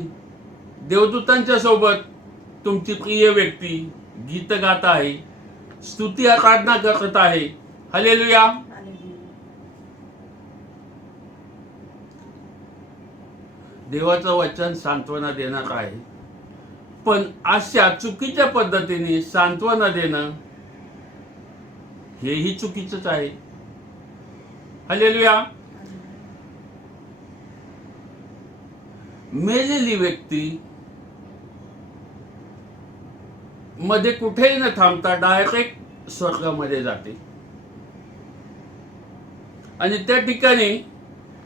देवदूतांच्या सोबत तुमची प्रिय व्यक्ती गीत गात आहे, स्तुती आराधना करत आहे. हालेलुया. हालेलुया. देवाचं वचन सांत्वना देणार आहे, पण अशा चुकीच्या पद्धतीने सांत्वना देणं हेही चुकीचंच आहे. हालेलुया. मेलेली व्यक्ती मध्ये कुठेही न थांबता डायरेक्ट स्वर्गामध्ये जाते आणि त्या ठिकाणी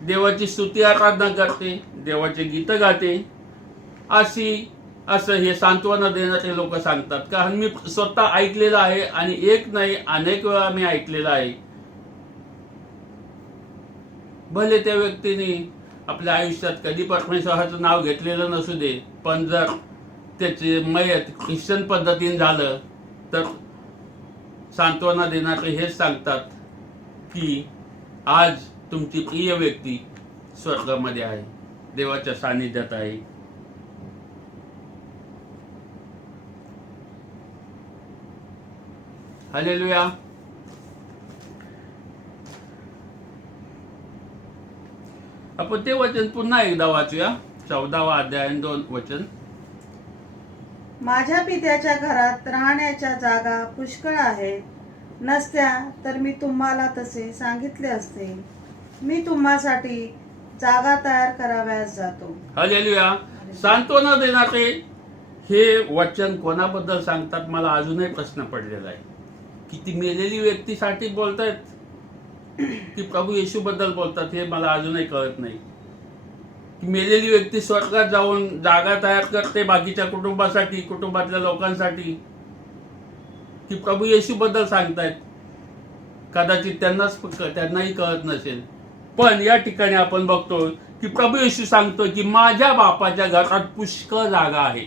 देवाची स्तुती आराधना करते, देवाचे गीत गाते. असं हे सांत्वना देणारे लोक सांगतात. कारण मी स्वतः ऐकलेलं आहे आणि एक नाही अनेक वेळा मी ऐकलेलं आहे. भले त्या व्यक्तीने आपल्या आयुष्यात कधी परमेश्वराचं नाव घेतलेलं नसू दे, पण जर त्याचे मयत ख्रिश्चन पद्धतीने झालं तर सांत्वना देणारे हेच सांगतात की आज तुमची प्रिय व्यक्ती स्वर्गामध्ये आहे, देवाच्या सानिध्यात आहे. हालेलुया. आपण ते वचन पुन्हा एकदा वाचूया. 14वा अध्याय 2 वचन. माझ्या पित्याच्या घरात राहण्याच्या जागा पुष्कळ आहेत, नसत्या तर मी तुम्हाला तसे सांगितले असते. मी तुम्हासाठी जागा तयार करावयास जातो. हालेलुया. सांत्वना देणारे हे वचन कोणाबद्दल सांगतात मला अजूनही प्रश्न पडलेला आहे. की ती मेलेली व्यक्तीसाठी बोलतायत की प्रभू येशू बद्दल बोलतात हे मला अजूनही कळत नाही. की मेलेली व्यक्ती स्वर्गात जाऊन जागा तयार करते बाकीच्या कुटुंबासाठी, कुटुंबातल्या लोकांसाठी, की प्रभू येशू बद्दल सांगतायत. कदाचित त्यांनाही कळत नसेल. पण या ठिकाणी आपण बघतो की प्रभू येशू सांगतो की माझ्या बापाच्या घरात पुष्कळ जागा आहे.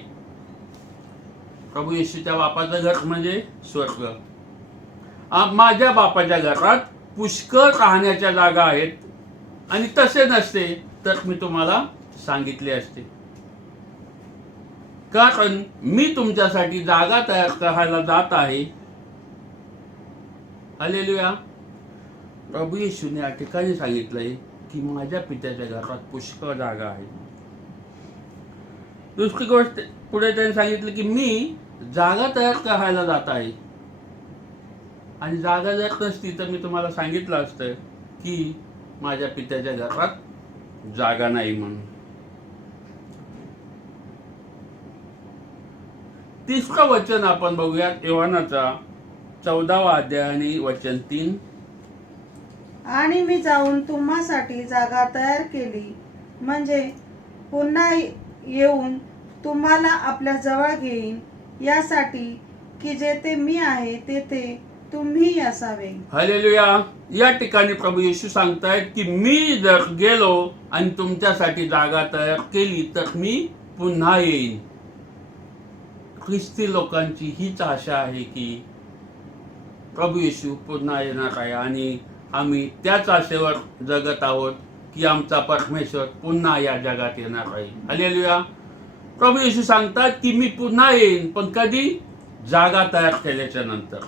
प्रभू येशूच्या बापाचं घर म्हणजे स्वर्ग. माझ्या बापाच्या घरात पुष्कळ राहण्याच्या जागा आहेत, आणि तसे नसते तर मी तुम्हाला सांगितले असते, कारण मी तुमच्यासाठी जागा तयार करायला जात आहे. हालेलुया. प्रभू येशूने या ठिकाणी सांगितलंय की माझ्या पित्याच्या घरात पुष्कळ जागा आहे. दुसरी गोष्ट पुढे त्यांनी सांगितलं की मी जागा तयार करायला जात आहे, आणि जागा जर नसती तर मी तुम्हाला सांगितलं असतं की माझ्या पित्याच्या घरात जागा नाही म्हणून. तिसरं वचन आपण बघूयात, योहानाचा 14वा अध्याय आणि वचन 3. आणि मी जाऊन तुम्हासाठी जागा तयार केली, म्हणजे पुन्हा येऊन तुम्हाला आपल्या जवळ घेईन, यासाठी की जेथे मी आहे तेथे तुम्ही असावे. हालेलुया. या ठिकाणी प्रभू येशू सांगतायत की मी जर गेलो आणि तुमच्यासाठी जागा तयार केली तर मी पुन्हा येईन. ख्रिस्ती लोकांची हीच आशा आहे की प्रभू येशू पुन्हा येणार आहे, आणि आम्ही त्याच आशेवर जगत आहोत की आमचा परमेश्वर पुन्हा या जगात येणार आहे. हालेलुया. प्रभू येशू सांगतात की मी पुन्हा येईन, पण कधी? जागा तयार केल्याच्या नंतर.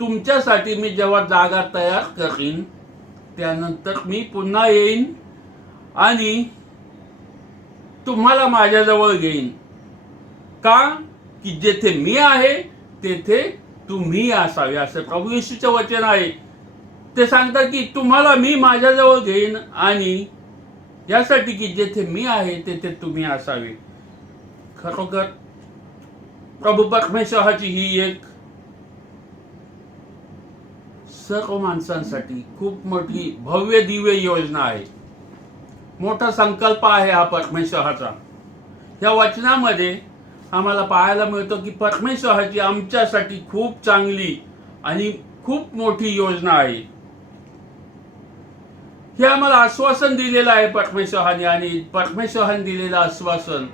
तुमच्यासाठी मी जेव्हा जागा तयार करीन त्यानंतर मी पुन्हा येईन आणि तुम्हाला माझ्याजवळ घेईन. का? की जेथे मी आहे तेथे तुम्ही असावे, असं प्रभू येशूचे वचन आहे. ते सांगतात की तुम्हाला मी माझ्याजवळ घेईन, आणि यासाठी की जेथे मी आहे तेथे तुम्ही असावे. खरोखर प्रभू परमेश्वराची ही एक सर्व माणसांसाठी खूप मोठी भव्य दिव्य योजना आहे. मोठा संकल्प आहे हा परमेश्वराचा. या वचनामध्ये आम्हाला पाहायला मिळतो की परमेश्वराची आमच्यासाठी खूप चांगली आणि खूप मोठी योजना आहे. हे आम्हाला आश्वासन दिलेलं आहे परमेश्वराने, आणि परमेश्वराने दिलेलं आश्वासन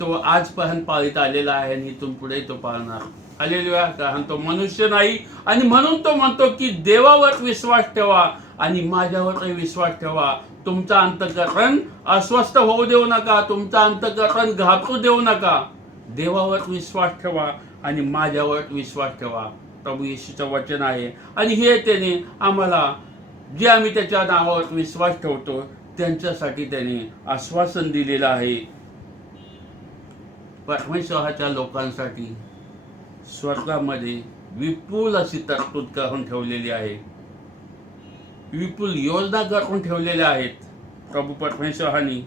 तो आजपर्यंत पाळीत आलेला आहे, आणि इथून पुढे तो पाळणार. हालेलुया. कारण तो मनुष्य नाही, आणि म्हणून तो म्हणतो की देवावर विश्वास ठेवा आणि माझ्यावर विश्वास ठेवा. तुमचा अंतःकरण अस्वस्थ होऊ देऊ नका, तुमचा अंतःकरण घाबरू देऊ नका. देवावर विश्वास ठेवा आणि माझ्यावर विश्वास ठेवा. प्रभू येशूचं वचन आहे, आणि हे त्याने आम्हाला, जे आम्ही त्याच्या नावावर विश्वास ठेवतो त्यांच्यासाठी त्याने आश्वासन दिलेलं आहे. परमेश्वराच्या लोकांसाठी स्वर्गामध्ये विपुल अशी तरतूद करून ठेवलेली आहे, विपुल योजना करून ठेवलेल्या आहेत प्रभू परमेश्वरांनी.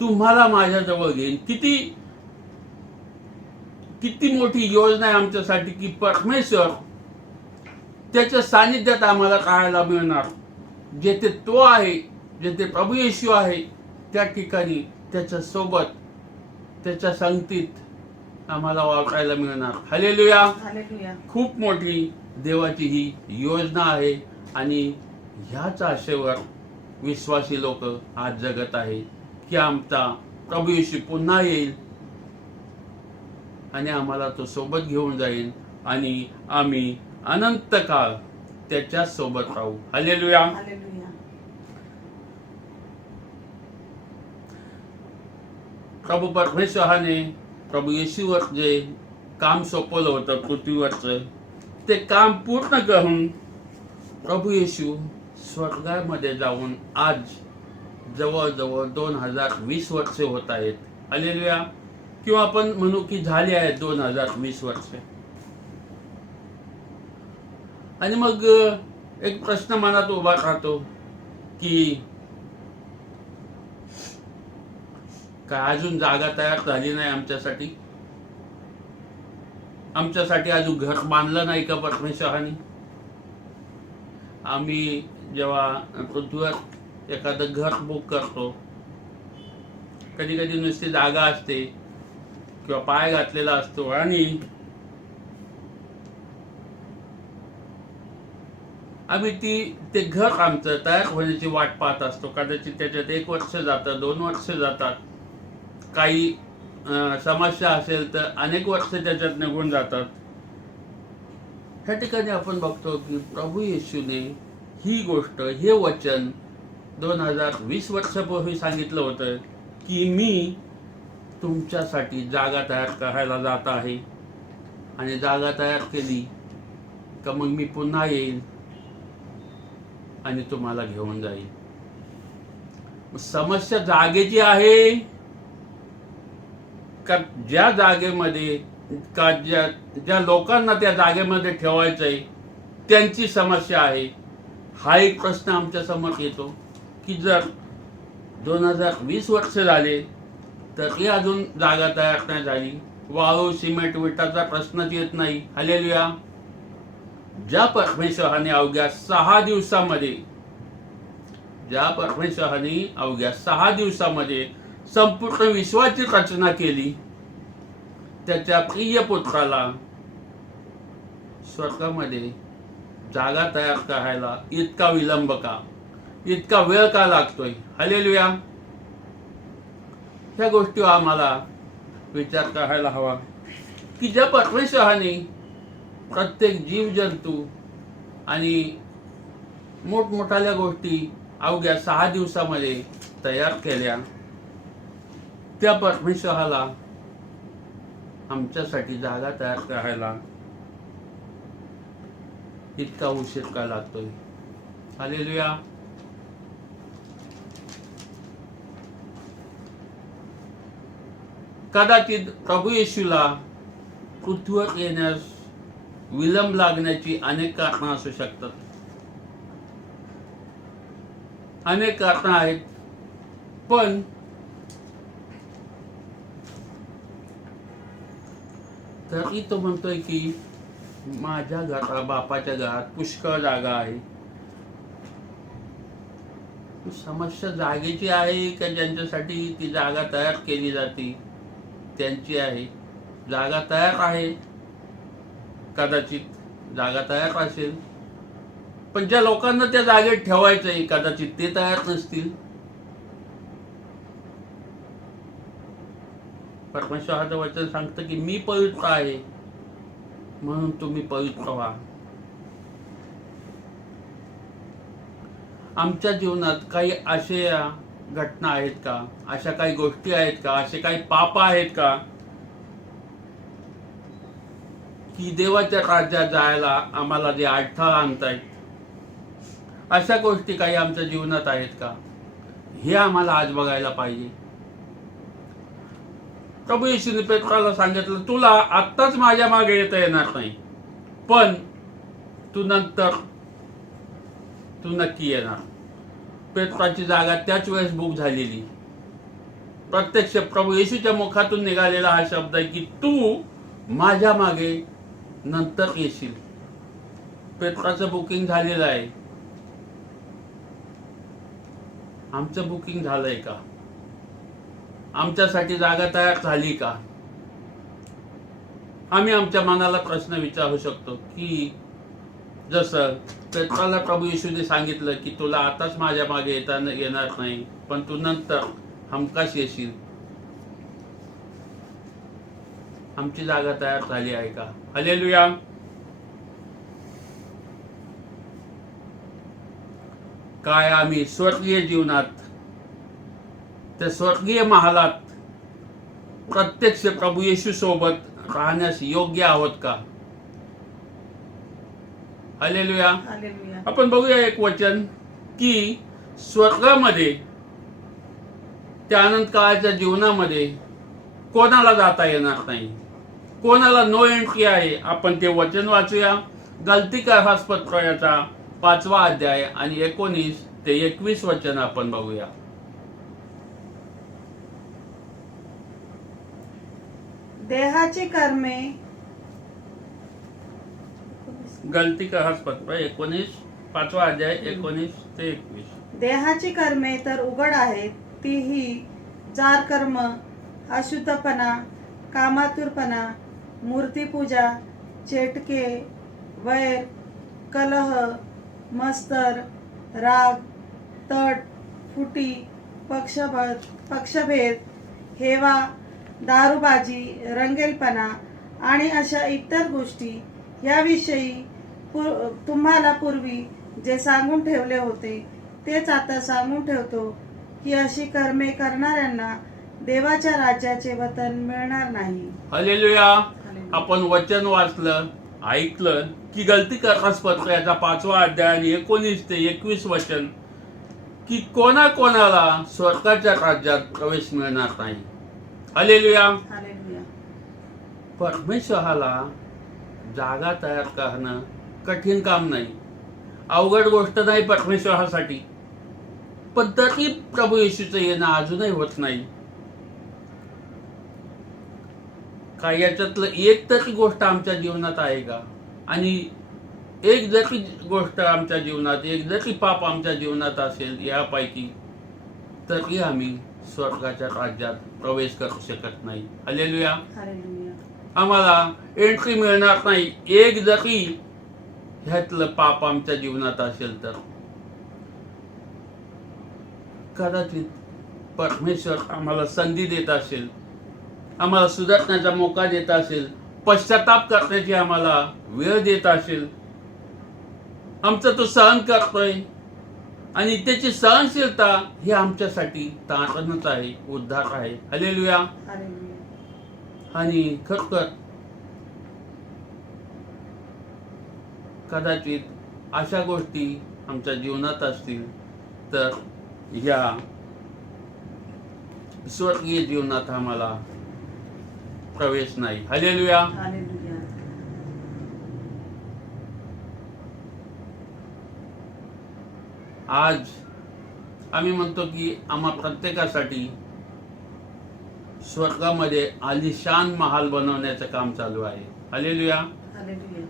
तुम्हाला माझ्याजवळ घेईन. किती किती मोठी योजना आहे आमच्यासाठी की परमेश्वर त्याच्या सानिध्यात आम्हाला काढायला मिळणार. जेथे तो आहे, जेथे प्रभू येशू आहे, त्या ठिकाणी त्याच्या सोबत, त्याच्या संगतीत आम्हाला वावरायला मिळणार. हालेलुया. हालेलुया. खूप मोठी देवाची ही योजना आहे, आणि ह्याच आशेवर विश्वासी लोक आज जगत आहे की आमचा प्रभू येशू पुन्हा येईल आणि आम्हाला तो सोबत घेऊन जाईल, आणि आम्ही अनंत काळ त्याच्या सोबत राहू. हालेलुया. हालेलुया. प्रभू परमेश्वराने प्रभू येशूवर जे काम सोपवलं होतं पृथ्वीवरचं, ते काम पूर्ण करून प्रभू येशू स्वर्गामध्ये जाऊन आज जवळजवळ 2020 वर्षे होत आहेत. हालेलुया. किंवा आपण म्हणू की झाली आहेत 2020 वर्षे. आणि मग एक प्रश्न मनात उभा राहतो की काय अजून जागा तयार झाली नाही आमच्यासाठी? आमच्यासाठी अजून घर बांधलं नाही का परमेश्वराने? आम्ही जेव्हा पृथ्वीवर एखादं घर बुक करतो, कधी कधी नुसती जागा असते किंवा पाय घातलेला असतो, आणि आम्ही ते घर आमचं तयार होण्याची वाट पाहत असतो. कदाचित त्याच्यात 1 वर्ष जातं, 2 वर्ष जातात, काही समस्या असेल तर अनेक वर्ष त्याच्यात निघून जातात. ह्या ठिकाणी आपण बघतो की प्रभू येशूने ही गोष्ट, हे वचन 2020 वर्षापूर्वी सांगितलं होतं की मी तुमच्यासाठी जागा तयार करायला जात आहे, आणि जागा तयार केली का मग मी पुन्हा येईल आणि तुम्हाला घेऊन जाईल. समस्या जागेची आहे का ज्या जागेमध्ये, का ज्या लोकांना त्या जागेमध्ये ठेवायचंय त्यांची समस्या आहे? हा एक प्रश्न आमच्या समोर येतो की जर 2020 वर्ष झाले तरी अजून जागा तयार नाही झाली, वाळू सिमेंट विटाचा प्रश्नच येत नाही. हालेलुया. ज्या परमेश्वराने अवघ्या 6 दिवसामध्ये संपूर्ण विश्वाची रचना केली, त्याच्या प्रिय पुत्राला स्वर्गामध्ये जागा तयार करायला इतका विलंब का, इतका वेळ का लागतोय? हालेलुया. ह्या गोष्टी आम्हाला विचार करायला हवा की ज्या परमेश्वराने प्रत्येक जीवजंतू आणि मोठमोठाल्या गोष्टी अवघ्या 6 दिवसामध्ये तयार केल्या, त्या परमेश्वराला आमच्यासाठी जागा तयार करायला इतका उशीर का लागतोय? हालेलुया. कदाचित प्रभू येशूला पृथ्वीवर येण्यास विलंब लागण्याची अनेक कारणं असू शकतात. अनेक कारणं आहेत, पण तरी तो म्हणतोय की माझ्या घरात, बापाच्या घरात पुष्कळ जागा आहे. समस्या जागेची आहे का ज्यांच्यासाठी ती जागा तयार केली जाते त्यांची आहे? जागा तयार आहे, कदाचित जागा तयार असेल, पण ज्या लोकांना त्या जागेत ठेवायचंय कदाचित ते तयार नसतील. परमेश्वराचं वचन सांगतं की मी पवित्र आहे म्हणून तुम्ही पवित्र व्हा. आमच्या जीवनात काही अशा घटना आहेत का, अशा काही गोष्टी आहेत का, असे काही पाप आहेत का की देवाच्या राज्यात जायला आम्हाला जे अडथळा आणतायत? अशा गोष्टी काही आमच्या जीवनात आहेत का? हे आम्हाला आज बघायला पाहिजे. प्रभू येशूने पेत्राला सांगितलं, तुला आत्ताच माझ्या मागे येता येणार नाही, पण तू नक्की येणार. पेत्राची जागा त्याच वेळेस बुक झालेली. प्रत्यक्ष प्रभू येशूच्या मुखातून निघालेला हा शब्द आहे की तू माझ्या मागे नंतर येशील. पेत्राचं बुकिंग झालेलं आहे. आमचं बुकिंग झालंय का? आमच्यासाठी जागा तयार झाली का? आम्ही आमच्या मनाला प्रश्न विचारू शकतो की जसं पेत्राला प्रभू येशूने सांगितलं की तुला आताच माझ्या मागे येणार नाही, पण तू नंतर हमखास येशील. आमची जागा तयार झाली आहे का? हालेलुया. काय आम्ही स्वर्गीय जीवनात, त्या स्वर्गीय महालात प्रत्यक्ष प्रभू येशू सोबत राहण्यास योग्य आहोत का? हालेलुया. हालेलुया. आपण बघूया एक वचन की स्वर्गामध्ये, त्या अनंत काळाच्या जीवनामध्ये कोणाला जाता येणार नाही, कोणाला नो एंट्री आहे. आपण ते वचन वाचूया. गलतीकार पत्र याचा 5वा अध्याय आणि 19 ते 21 वचन आपण बघूया. देहाची कर्मे, गलतीकार पत्र 19, 5वा अध्याय 19 ते 21. देहाची कर्मे तर उघड आहेत, तीही जार कर्म, अशुद्धपणा, कामातुरपणा, मूर्तीपूजा, चेटके, वैर, कलह, मत्सर, राग, तट, फुटी, पक्षभेद हेवा, दारूबाजी, रंगेलपणा आणि अशा इतर गोष्टी याविषयी तुम्हाला पूर्वी जे सांगून ठेवले होते तेच आता सांगून ठेवतो की अशी कर्मे करणाऱ्यांना देवाच्या राज्याचे वतन मिळणार नाही. हालेलुया. आपण वचन वाचलं, ऐकलं की गलती करण्यास पत्र याचा 5वा अध्याय आणि 19 ते 21 वचन की कोणाकोणाला स्वर्गाच्या राज्यात प्रवेश मिळणार नाही. हालेलुया. हालेलुया. परमेश्वराला जागा तयार करणं कठीण काम नाही, अवघड गोष्ट नाही परमेश्वरासाठी. पण तरी प्रभू येशूचं येणं अजूनही होत नाही. काय याच्यातलं एक तरी गोष्ट आमच्या जीवनात आहे का? आणि एक जरी गोष्ट आमच्या जीवनात, एक जरी पाप आमच्या जीवनात असेल यापैकी, तरी आम्ही स्वर्गाच्या राज्यात प्रवेश करू शकत नाही. हालेलुया. हालेलुया. आम्हाला एंट्री मिळणार नाही एक जरी ह्यातलं पाप आमच्या जीवनात असेल तर. कदाचित परमेश्वर आम्हाला संधी देत असेल, आम्हाला सुधारण्याचा मौका देत असेल, पश्चाताप करण्याची आम्हाला वेळ देत असेल. आमचं तो सहन करतोय आणि त्याची सहनशीलता ही आमच्यासाठी तारणच आहे, उद्धार आहे. हालेलुया. हालेलुया. आणि खरंतर कदाचित अशा गोष्टी आमच्या जीवनात असतील तर या स्वर्गीय जीवनात आम्हाला प्रवेश नाही. हालेलुया. हालेलुया. आज आम्ही म्हणतो की आम्हा प्रत्येकासाठी स्वर्गामध्ये आलिशान महाल बनवण्याचं काम चालू आहे. हालेलुया. हालेलुया.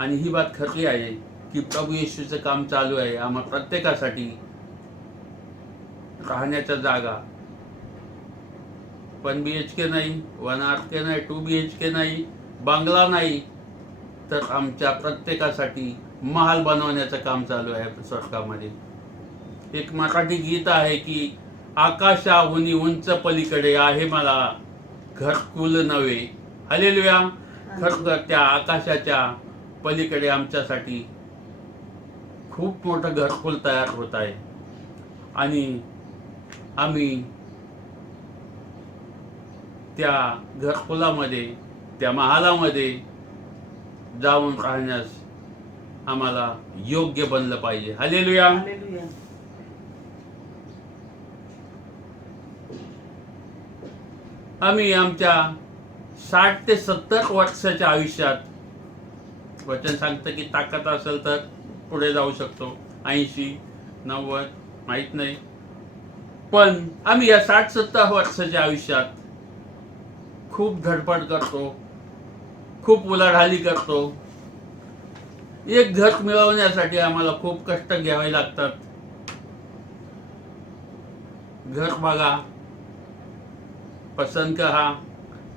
आणि ही बात खरी आहे की प्रभू येशूचं काम चालू आहे आम्हा प्रत्येकासाठी. राहण्याच्या जागा 1 BHK नाही, 1 RK नाही, 2 BHK नाही, बंगला नाही, तर आमच्या प्रत्येकासाठी महाल बनवण्याचं काम चालू आहे स्वर्गामध्ये. एक मराठी गीत आहे की आकाशाहून उंच पलीकडे आहे मला घरकुल नवे. हालेलुया. खरं त्या आकाशाच्या पलीकडे आमच्यासाठी खूप मोठं घरकुल तयार होत आहे आणि आम्ही त्या घरकुलामध्ये, त्या महालामध्ये जाऊन राहण्यास आम्हाला योग्य बनलं पाहिजे. हालेलुया. हालेलुया. आम्ही आमच्या 60 ते 70 वर्षाच्या आयुष्यात वचन सांगतं की ताकद असेल तर पुढे जाऊ शकतो, 80, 90 माहित नाही. पण आम्ही या 60-70 वर्षाच्या आयुष्यात खूप धडपड करतो, खूप उलाढाली करतो. एक घर मिळवण्यासाठी आम्हाला खूप कष्ट घ्यावे लागतात. घर बघा, पसंत करा,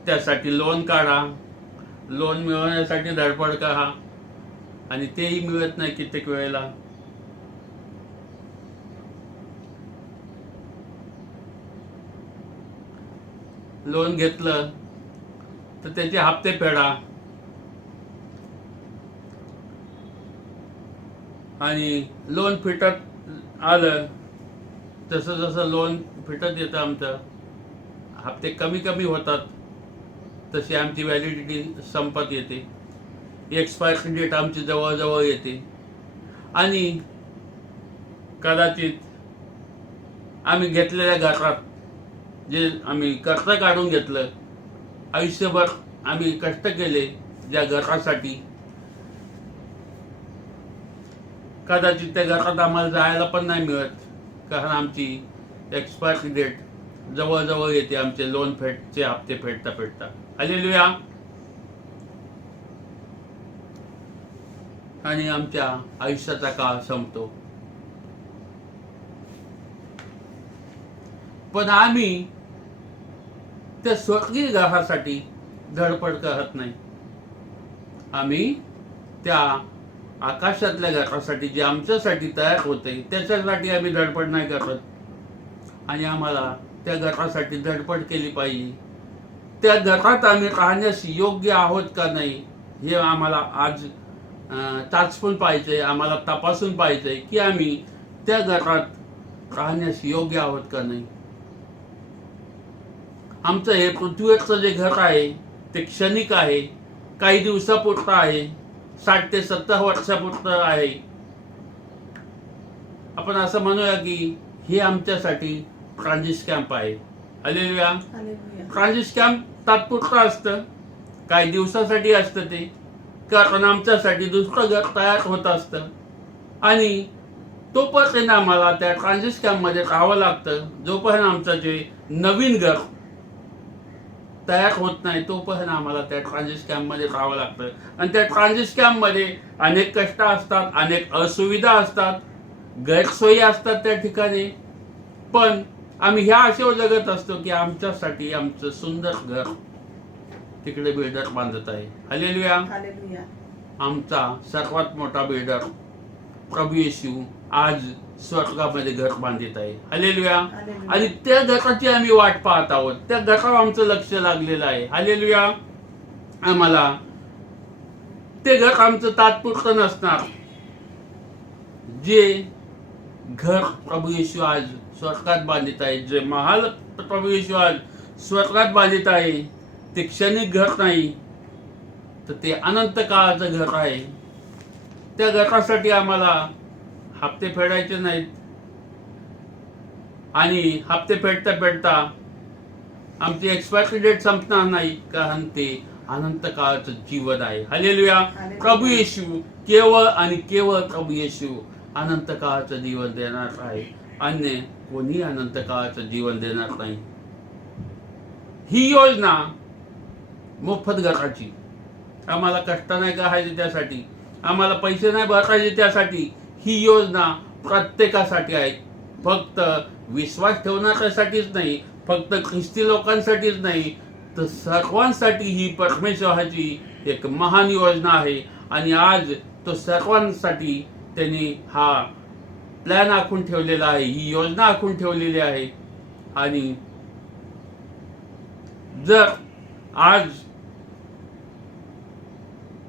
त्यासाठी लोन काढा, लोन मिळवण्यासाठी धडपड करा आणि तेही मिळत नाही कित्येक वेळेला. लोन घेतलं तर त्याचे हप्ते फेडा आणि लोन फिटत आलं जसं जसं लोन फिटत येतं आमचं, हप्ते कमी कमी होतात, तशी आमची व्हॅलिडिटी संपत येते, एक्सपायरी डेट आमची जवळजवळ येते आणि कदाचित आम्ही घेतलेल्या घरात जे आम्ही कर्ज काढून घेतलं, आयुष्यभर आम्ही कष्ट केले ज्या घरासाठी, कदाचित त्या घरात आम्हाला जायला पण नाही मिळत, कारण आमची एक्सपायरी डेट जवळजवळ येते आमचे लोन फेडचे हप्ते फेडता फेडता. हालेलुया. आणि आमच्या आयुष्याचा काळ संपतो. पण आम्ही त्या स्वर्गीय घरासाठी धडपड करत नाही. आम्ही त्या आकाशातल्या घरासाठी जे आमच्यासाठी तयार होते त्याच्यासाठी आम्ही धडपड नाही करत आणि आम्हाला त्या गटासाठी धडपड केली पाहिजे. त्या गटात आम्ही राहण्यास योग्य आहोत का नाही हे आम्हाला आज चाचपून पाहिजे, आम्हाला तपासून पाहिजे की आम्ही त्या गटात राहण्यास योग्य आहोत का नाही. आमचं हे पृथ्वीवरचं जे घर आहे ते क्षणिक आहे, काही दिवसापुरतं आहे, 60 ते 70 वर्षापुरतं आहे. आपण असं म्हणूया की हे आमच्यासाठी ट्रान्झिट कॅम्प आहे. हालेलुया. हालेलुया. ट्रान्झिट कॅम्प तात्पुरतं असतं, काही दिवसासाठी असतं ते, कारण आमच्यासाठी दुसरं घर तयार होत असतं आणि तोपर्यंत आम्हाला त्या ट्रान्झिट कॅम्पमध्ये राहावं लागतं. जोपर्यंत आमचं जे नवीन घर तयार होत नाही तोपर्यंत आम्हाला त्या ट्रान्झिट कॅम्पमध्ये राहावं लागतं. आणि त्या ट्रान्झिट कॅम्पमध्ये अनेक कष्ट असतात, अनेक असुविधा असतात, गैरसोयी असतात त्या ठिकाणी. पण आम्ही ह्या आशेवर जगत असतो की आमच्यासाठी आमचं सुंदर घर तिकडे बिल्डर बांधत आहे. हालेलुया. हालेलुया. आमचा सर्वात मोठा बिल्डर प्रभू येशू आज स्वर्गामध्ये घर बांधित आहे. हालेलुया. हालेलुया. आणि त्या घराची आम्ही वाट पाहत आहोत, त्या घरावर आमचं लक्ष लागलेलं आहे. हालेलुया. आम्हाला ते घर आमचं तात्पुरतं नसणार. जे घर प्रभू येशू आज स्वर्गात बांधित आहे, जे महाल प्रभू येशू आज स्वर्गात बांधित आहे, ते क्षणिक घर नाही तर ते अनंत काळाचं घर आहे. त्या घरासाठी आम्हाला हप्ते फेडायचे नाहीत आणि हप्ते फेडता फेडता आमची एक्सपायरी डेट संपणार नाही, कारण ते अनंत काळाचं जीवन आहे. हालेलुया. हालेलुया. प्रभू येशू केवळ आणि केवळ प्रभू येशू अनंत काळाचं जीवन देणार आहे, अन्य कोणी अनंत काळाचं जीवन देणार नाही. ही योजना मोफत घराची, आम्हाला कष्ट नाही करायचे त्यासाठी, आम्हाला पैसे नाही भरायचे त्यासाठी. ही योजना प्रत्येकासाठी आहे. फक्त विश्वास ठेवण्यासाठीच नाही, फक्त ख्रिस्ती लोकांसाठीच नाही, तर सर्वांसाठी ही परमेश्वराची एक महान योजना आहे. आणि आज तो सर्वांसाठी त्यांनी हा प्लॅन आखून ठेवलेला आहे, ही योजना आखून ठेवलेली आहे. आणि जर आज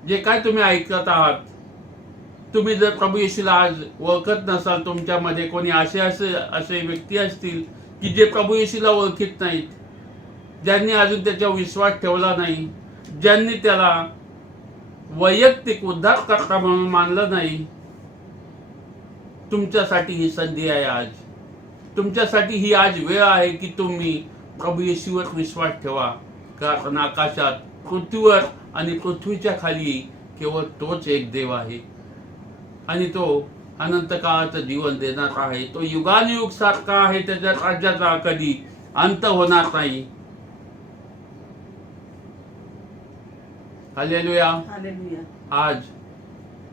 जे काय तुम्ही ऐकत आहात, तुम्ही जर प्रभू येशूला आज ओळखत नसाल, तुमच्यामध्ये कोणी असे व्यक्ती असतील की जे प्रभू येशूला ओळखीत नाहीत, ज्यांनी अजून त्याच्यावर विश्वास ठेवला नाही, ज्यांनी त्याला वैयक्तिक उद्धारकर्ता म्हणून मानलं नाही, तुमच्यासाठी ही संधी आहे. आज तुमच्यासाठी ही आज वेळ आहे की तुम्ही प्रभू येशूवर विश्वास ठेवा, कारण आकाशात, पृथ्वीवर आणि पृथ्वीच्या खाली केवळ तोच एक देव आहे आणि तो अनंत काळाचं जीवन देणार आहे. तो युगानुयुग सारखा आहे, त्याच्या राज्याचा कधी अंत होणार नाही. हालेलुया. हालेलुया. आज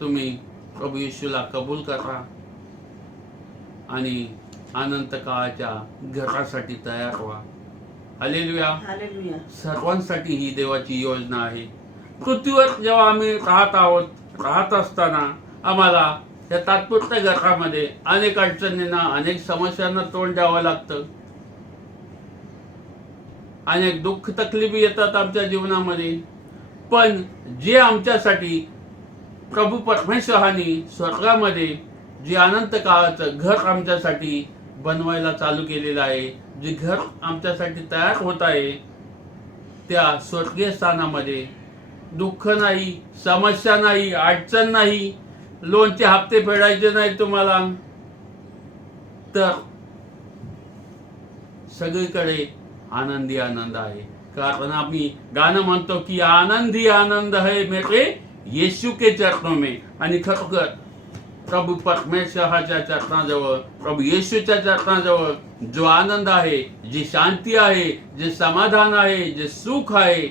तुम्ही प्रभू येशूला कबूल करा आणि अनंत काळाच्या घरासाठी तयार व्हा. हालेलुया. हालेलुया. सर्वांसाठी ही देवाची योजना आहे. पृथ्वीवर जेव्हा आम्ही राहत असताना आम्हाला या तात्पुरत्या घरामध्ये अनेक अडचणींना, अनेक समस्यांना तोंड द्यावं लागतं. अनेक दुःख तकलीफी येतात आमच्या जीवनामध्ये. पण जे आमच्यासाठी प्रभू परमेश्वराने स्वर्गामध्ये जे अनंत काळाचं घर आमच्यासाठी बनवायला चालू केलेलं आहे, जे घर आमच्यासाठी तयार होत आहे, त्या स्वर्गीय स्थानामध्ये दुःख नाही, समस्या नाही, अडचण नाही, लोनचे हप्ते फेडायचे नाही तुम्हाला, तर सगळीकडे आनंदी आनंद आहे. कारण आम्ही गाणं म्हणतो की आनंदी आनंद है मेरे येशू के चरणों में. आणि खरोखर प्रभू परमेश्वराच्या चरणाजवळ, प्रभू येशूच्या चरणाजवळ जो आनंद आहे, जी शांती आहे, जे समाधान आहे, जे सुख आहे,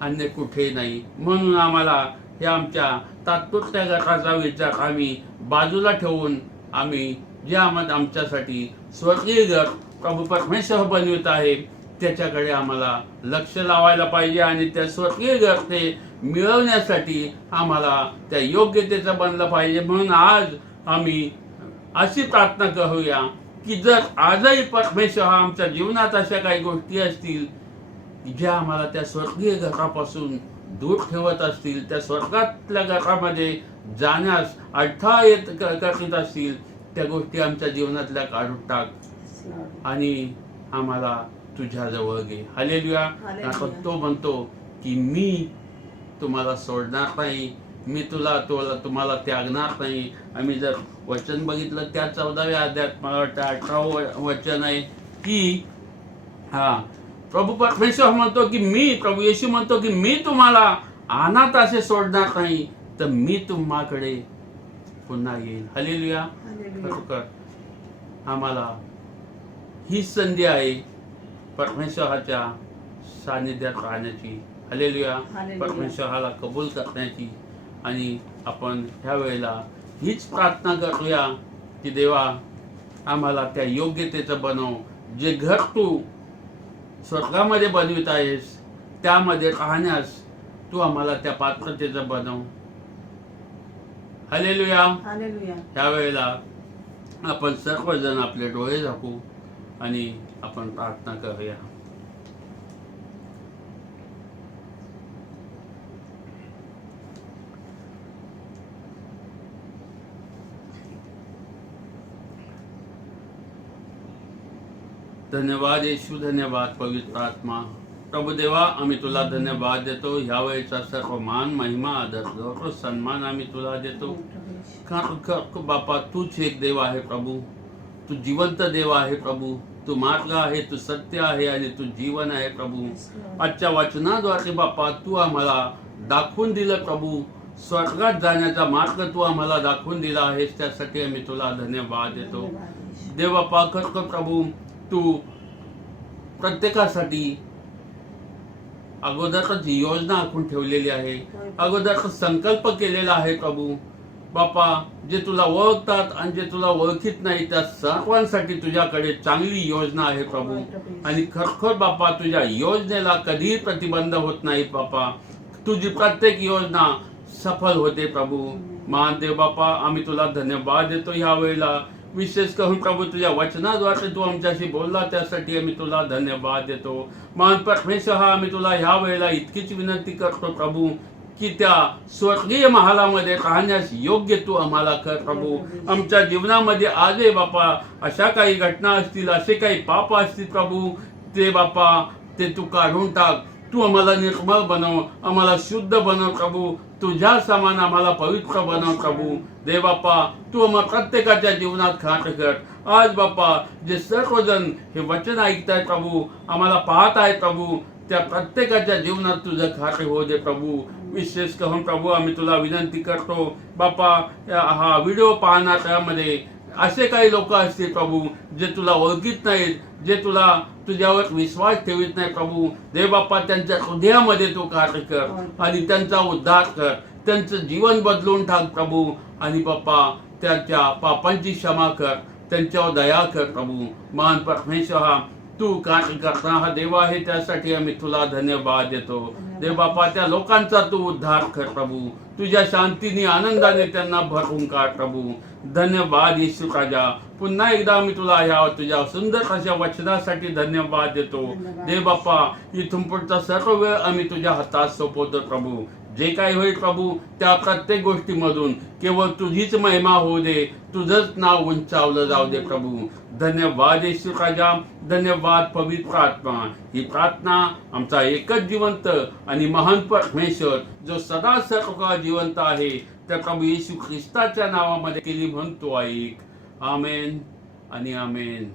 अन्य कुठे नाही. म्हणून आम्हाला हे आमच्या तात्पुरत्या घराचा विचार आम्ही बाजूला ठेवून आम्ही जे आमच्यासाठी स्वर्गीय घर प्रभू परमेश्वर बनवित आहे त्याच्याकडे आम्हाला लक्ष लावायला पाहिजे. आणि त्या स्वर्गीय घर ते मिळवण्यासाठी आम्हाला त्या योग्यतेचं बनलं पाहिजे. म्हणून आज आम्ही अशी प्रार्थना करूया की जर आजही परमेश्वर हा आमच्या जीवनात अशा काही गोष्टी असतील ज्या आम्हाला त्या स्वर्गीय घरापासून दूर ठेवत असतील, त्या स्वर्गातल्या घरामध्ये जाण्यास अडथळा करीत असतील, त्या गोष्टी आमच्या जीवनातल्या काढून टाक आणि आम्हाला तुझ्याजवळ घे. हालेलुया. हालेलुया. तो म्हणतो की मी तुम्हाला सोडणार नाही, मी तुम्हाला त्यागणार नाही. आम्ही जर वचन बघितलं त्या 14व्या अध्यायात मला वाटतं 18वं वचन आहे की प्रभू परमेश्वर म्हणतो की प्रभू येशू म्हणतो की मी तुम्हाला अनाथ असे सोडणार नाही, तर मी तुम्हाकडे पुन्हा येईल. हालेलुया. हालेलुया. खरोखर आम्हाला ही संधी आहे परमेश्वराच्या सानिध्यात राहण्याची. हालेलुया. हालेलुया. परमेश्वराला कबूल करण्याची. आणि आपण ह्या वेळेला हीच प्रार्थना करूया की देवा आम्हाला त्या योग्यतेचं बनव. जे घर तू स्वर्गामध्ये बनवित आहेस त्यामध्ये राहण्यास तू आम्हाला त्या पात्रतेचं बनव. हालेलुया. हालेलुया. ह्या वेळेला आपण सर्वजण आपले डोळे झाकू आणि आपण प्रार्थना करूया. धन्यवाद येशू, धन्यवाद पवित्र आत्मा. प्रभू देवा, आम्ही तुला धन्यवाद देतो. ह्यावेळेचा सर्व मान, महिमा, आदर, गौरव, सन्मान आम्ही तुला देतो. कारण बापा तूच एक देव आहे प्रभू. तू जिवंत देव आहे प्रभू. तू मार्ग आहे, तू सत्य आहे आणि तू जीवन आहे प्रभू. आजच्या वचनाद्वारे बापा तू आम्हाला दाखवून दिलं प्रभू. स्वर्गात जाण्याचा मार्ग तू आम्हाला दाखवून दिला आहेस, त्यासाठी आम्ही तुला धन्यवाद देतो. देव बापा खरोखर प्रभू तू प्रत्येकासाठी अगोदरच योजना आखून ठेवलेली आहे, अगोदरच संकल्प केलेला आहे प्रभू. बापा जे तुला ओळखतात आणि जे तुला ओळखीत नाही त्या सर्वांसाठी तुझ्याकडे चांगली योजना आहे प्रभू. आणि खरोखर बापा तुझ्या योजनेला कधीही प्रतिबंध होत नाही बापा. तुझी प्रत्येक योजना सफल होते प्रभू. महान देव बापा आम्ही तुला धन्यवाद देतो. ह्या वेळेला विशेष करून प्रभू तुझ्या वचनाद्वारे तू आमच्याशी बोलला त्यासाठी आम्ही तुला धन्यवाद देतो. महान परमेश्वर हा आम्ही तुला ह्या वेळेला इतकीच विनंती करतो प्रभू की त्या स्वर्गीय महालामध्ये राहण्यास योग्य तू आम्हाला कर प्रभू. आमच्या जीवनामध्ये आजही बापा अशा काही घटना असतील, असे काही पाप असतील प्रभू, ते बापा ते तू काढून टाक. तू आम्हाला निर्मळ बनव, आम्हाला शुद्ध बनव प्रभू. तुझ्या समान आम्हाला पवित्र बनव प्रभू. देव बाप्पा तू आम्हा प्रत्येकाच्या जीवनात खाट कर. आज बाप्पा जे सर्वजण हे वचन ऐकताय प्रभू, आम्हाला पाहत आहे प्रभू, त्या प्रत्येकाच्या जीवनात तुझं खाते होऊ दे प्रभू. विशेष करून प्रभू आम्ही तुला विनंती करतो बाप्पा, हा व्हिडिओ पाहणार त्यामध्ये असे काही लोक असतील प्रभू जे तुला ओळखीत नाहीत, जे तुझ्यावर विश्वास ठेवित नाही प्रभू. देव बाप्पा त्यांच्या हृदयामध्ये तू कार्य कर आणि त्यांचा उद्धार कर, त्यांचं जीवन बदलून टाक प्रभू. आणि बाप्पा त्यांच्या पापांची क्षमा कर, त्यांच्यावर दया कर प्रभू. महान परमेश्वर हा तू कार्य करता हा देव आहे, त्यासाठी आम्ही तुला धन्यवाद देतो. देव बाप्पा त्या लोकांचा तू उद्धार कर प्रभू. तुझ्या शांतीने आनंदाने त्यांना भरून काढ प्रभू. धन्यवाद येशू राजा. पुन्हा एकदा आम्ही तुला ह्या तुझ्या सुंदर अशा वचनासाठी धन्यवाद देतो. देव बाप्पा इथून पुढचा सर्व वेळ आम्ही तुझ्या हातात सोपवतो प्रभू. जे काही होईल प्रभू त्या प्रत्येक गोष्टीमधून केवळ तुझीच महिमा होऊ दे, तुझंच नाव उंचावलं जाऊ दे प्रभू. धन्यवाद येशू राजा, धन्यवाद पवित्र आत्मा. ही प्रार्थना आमचा एकच जिवंत आणि महान परमेश्वर जो सदा सर्व जिवंत आहे त्या प्रभू येशू ख्रिस्ताच्या नावामध्ये केली म्हणतो ऐक. आमेन आणि आमेन.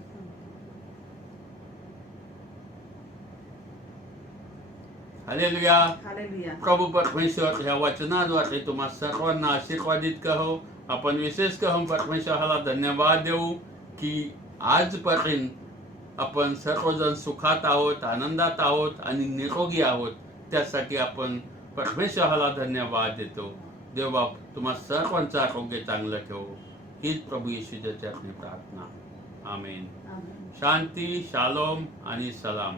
हालेलुया. हालेलुया. प्रभू परमेश्वर ह्या वचनाद्वारे तुम्हा सर्वांना आशीर्वादित करो. आपण विशेष करून परमेश्वराला धन्यवाद देऊ की आजपर्यंत आपण सर्वजण सुखात आहोत, आनंदात आहोत आणि निरोगी आहोत. त्यासाठी आपण परमेश्वराला धन्यवाद देतो. देवबाप तुम्हा सर्वांचं आरोग्य चांगलं ठेवो. हीच प्रभू येशूच्या चरणी प्रार्थना. आमेन. आमेन. शांती, शालोम आणि सलाम.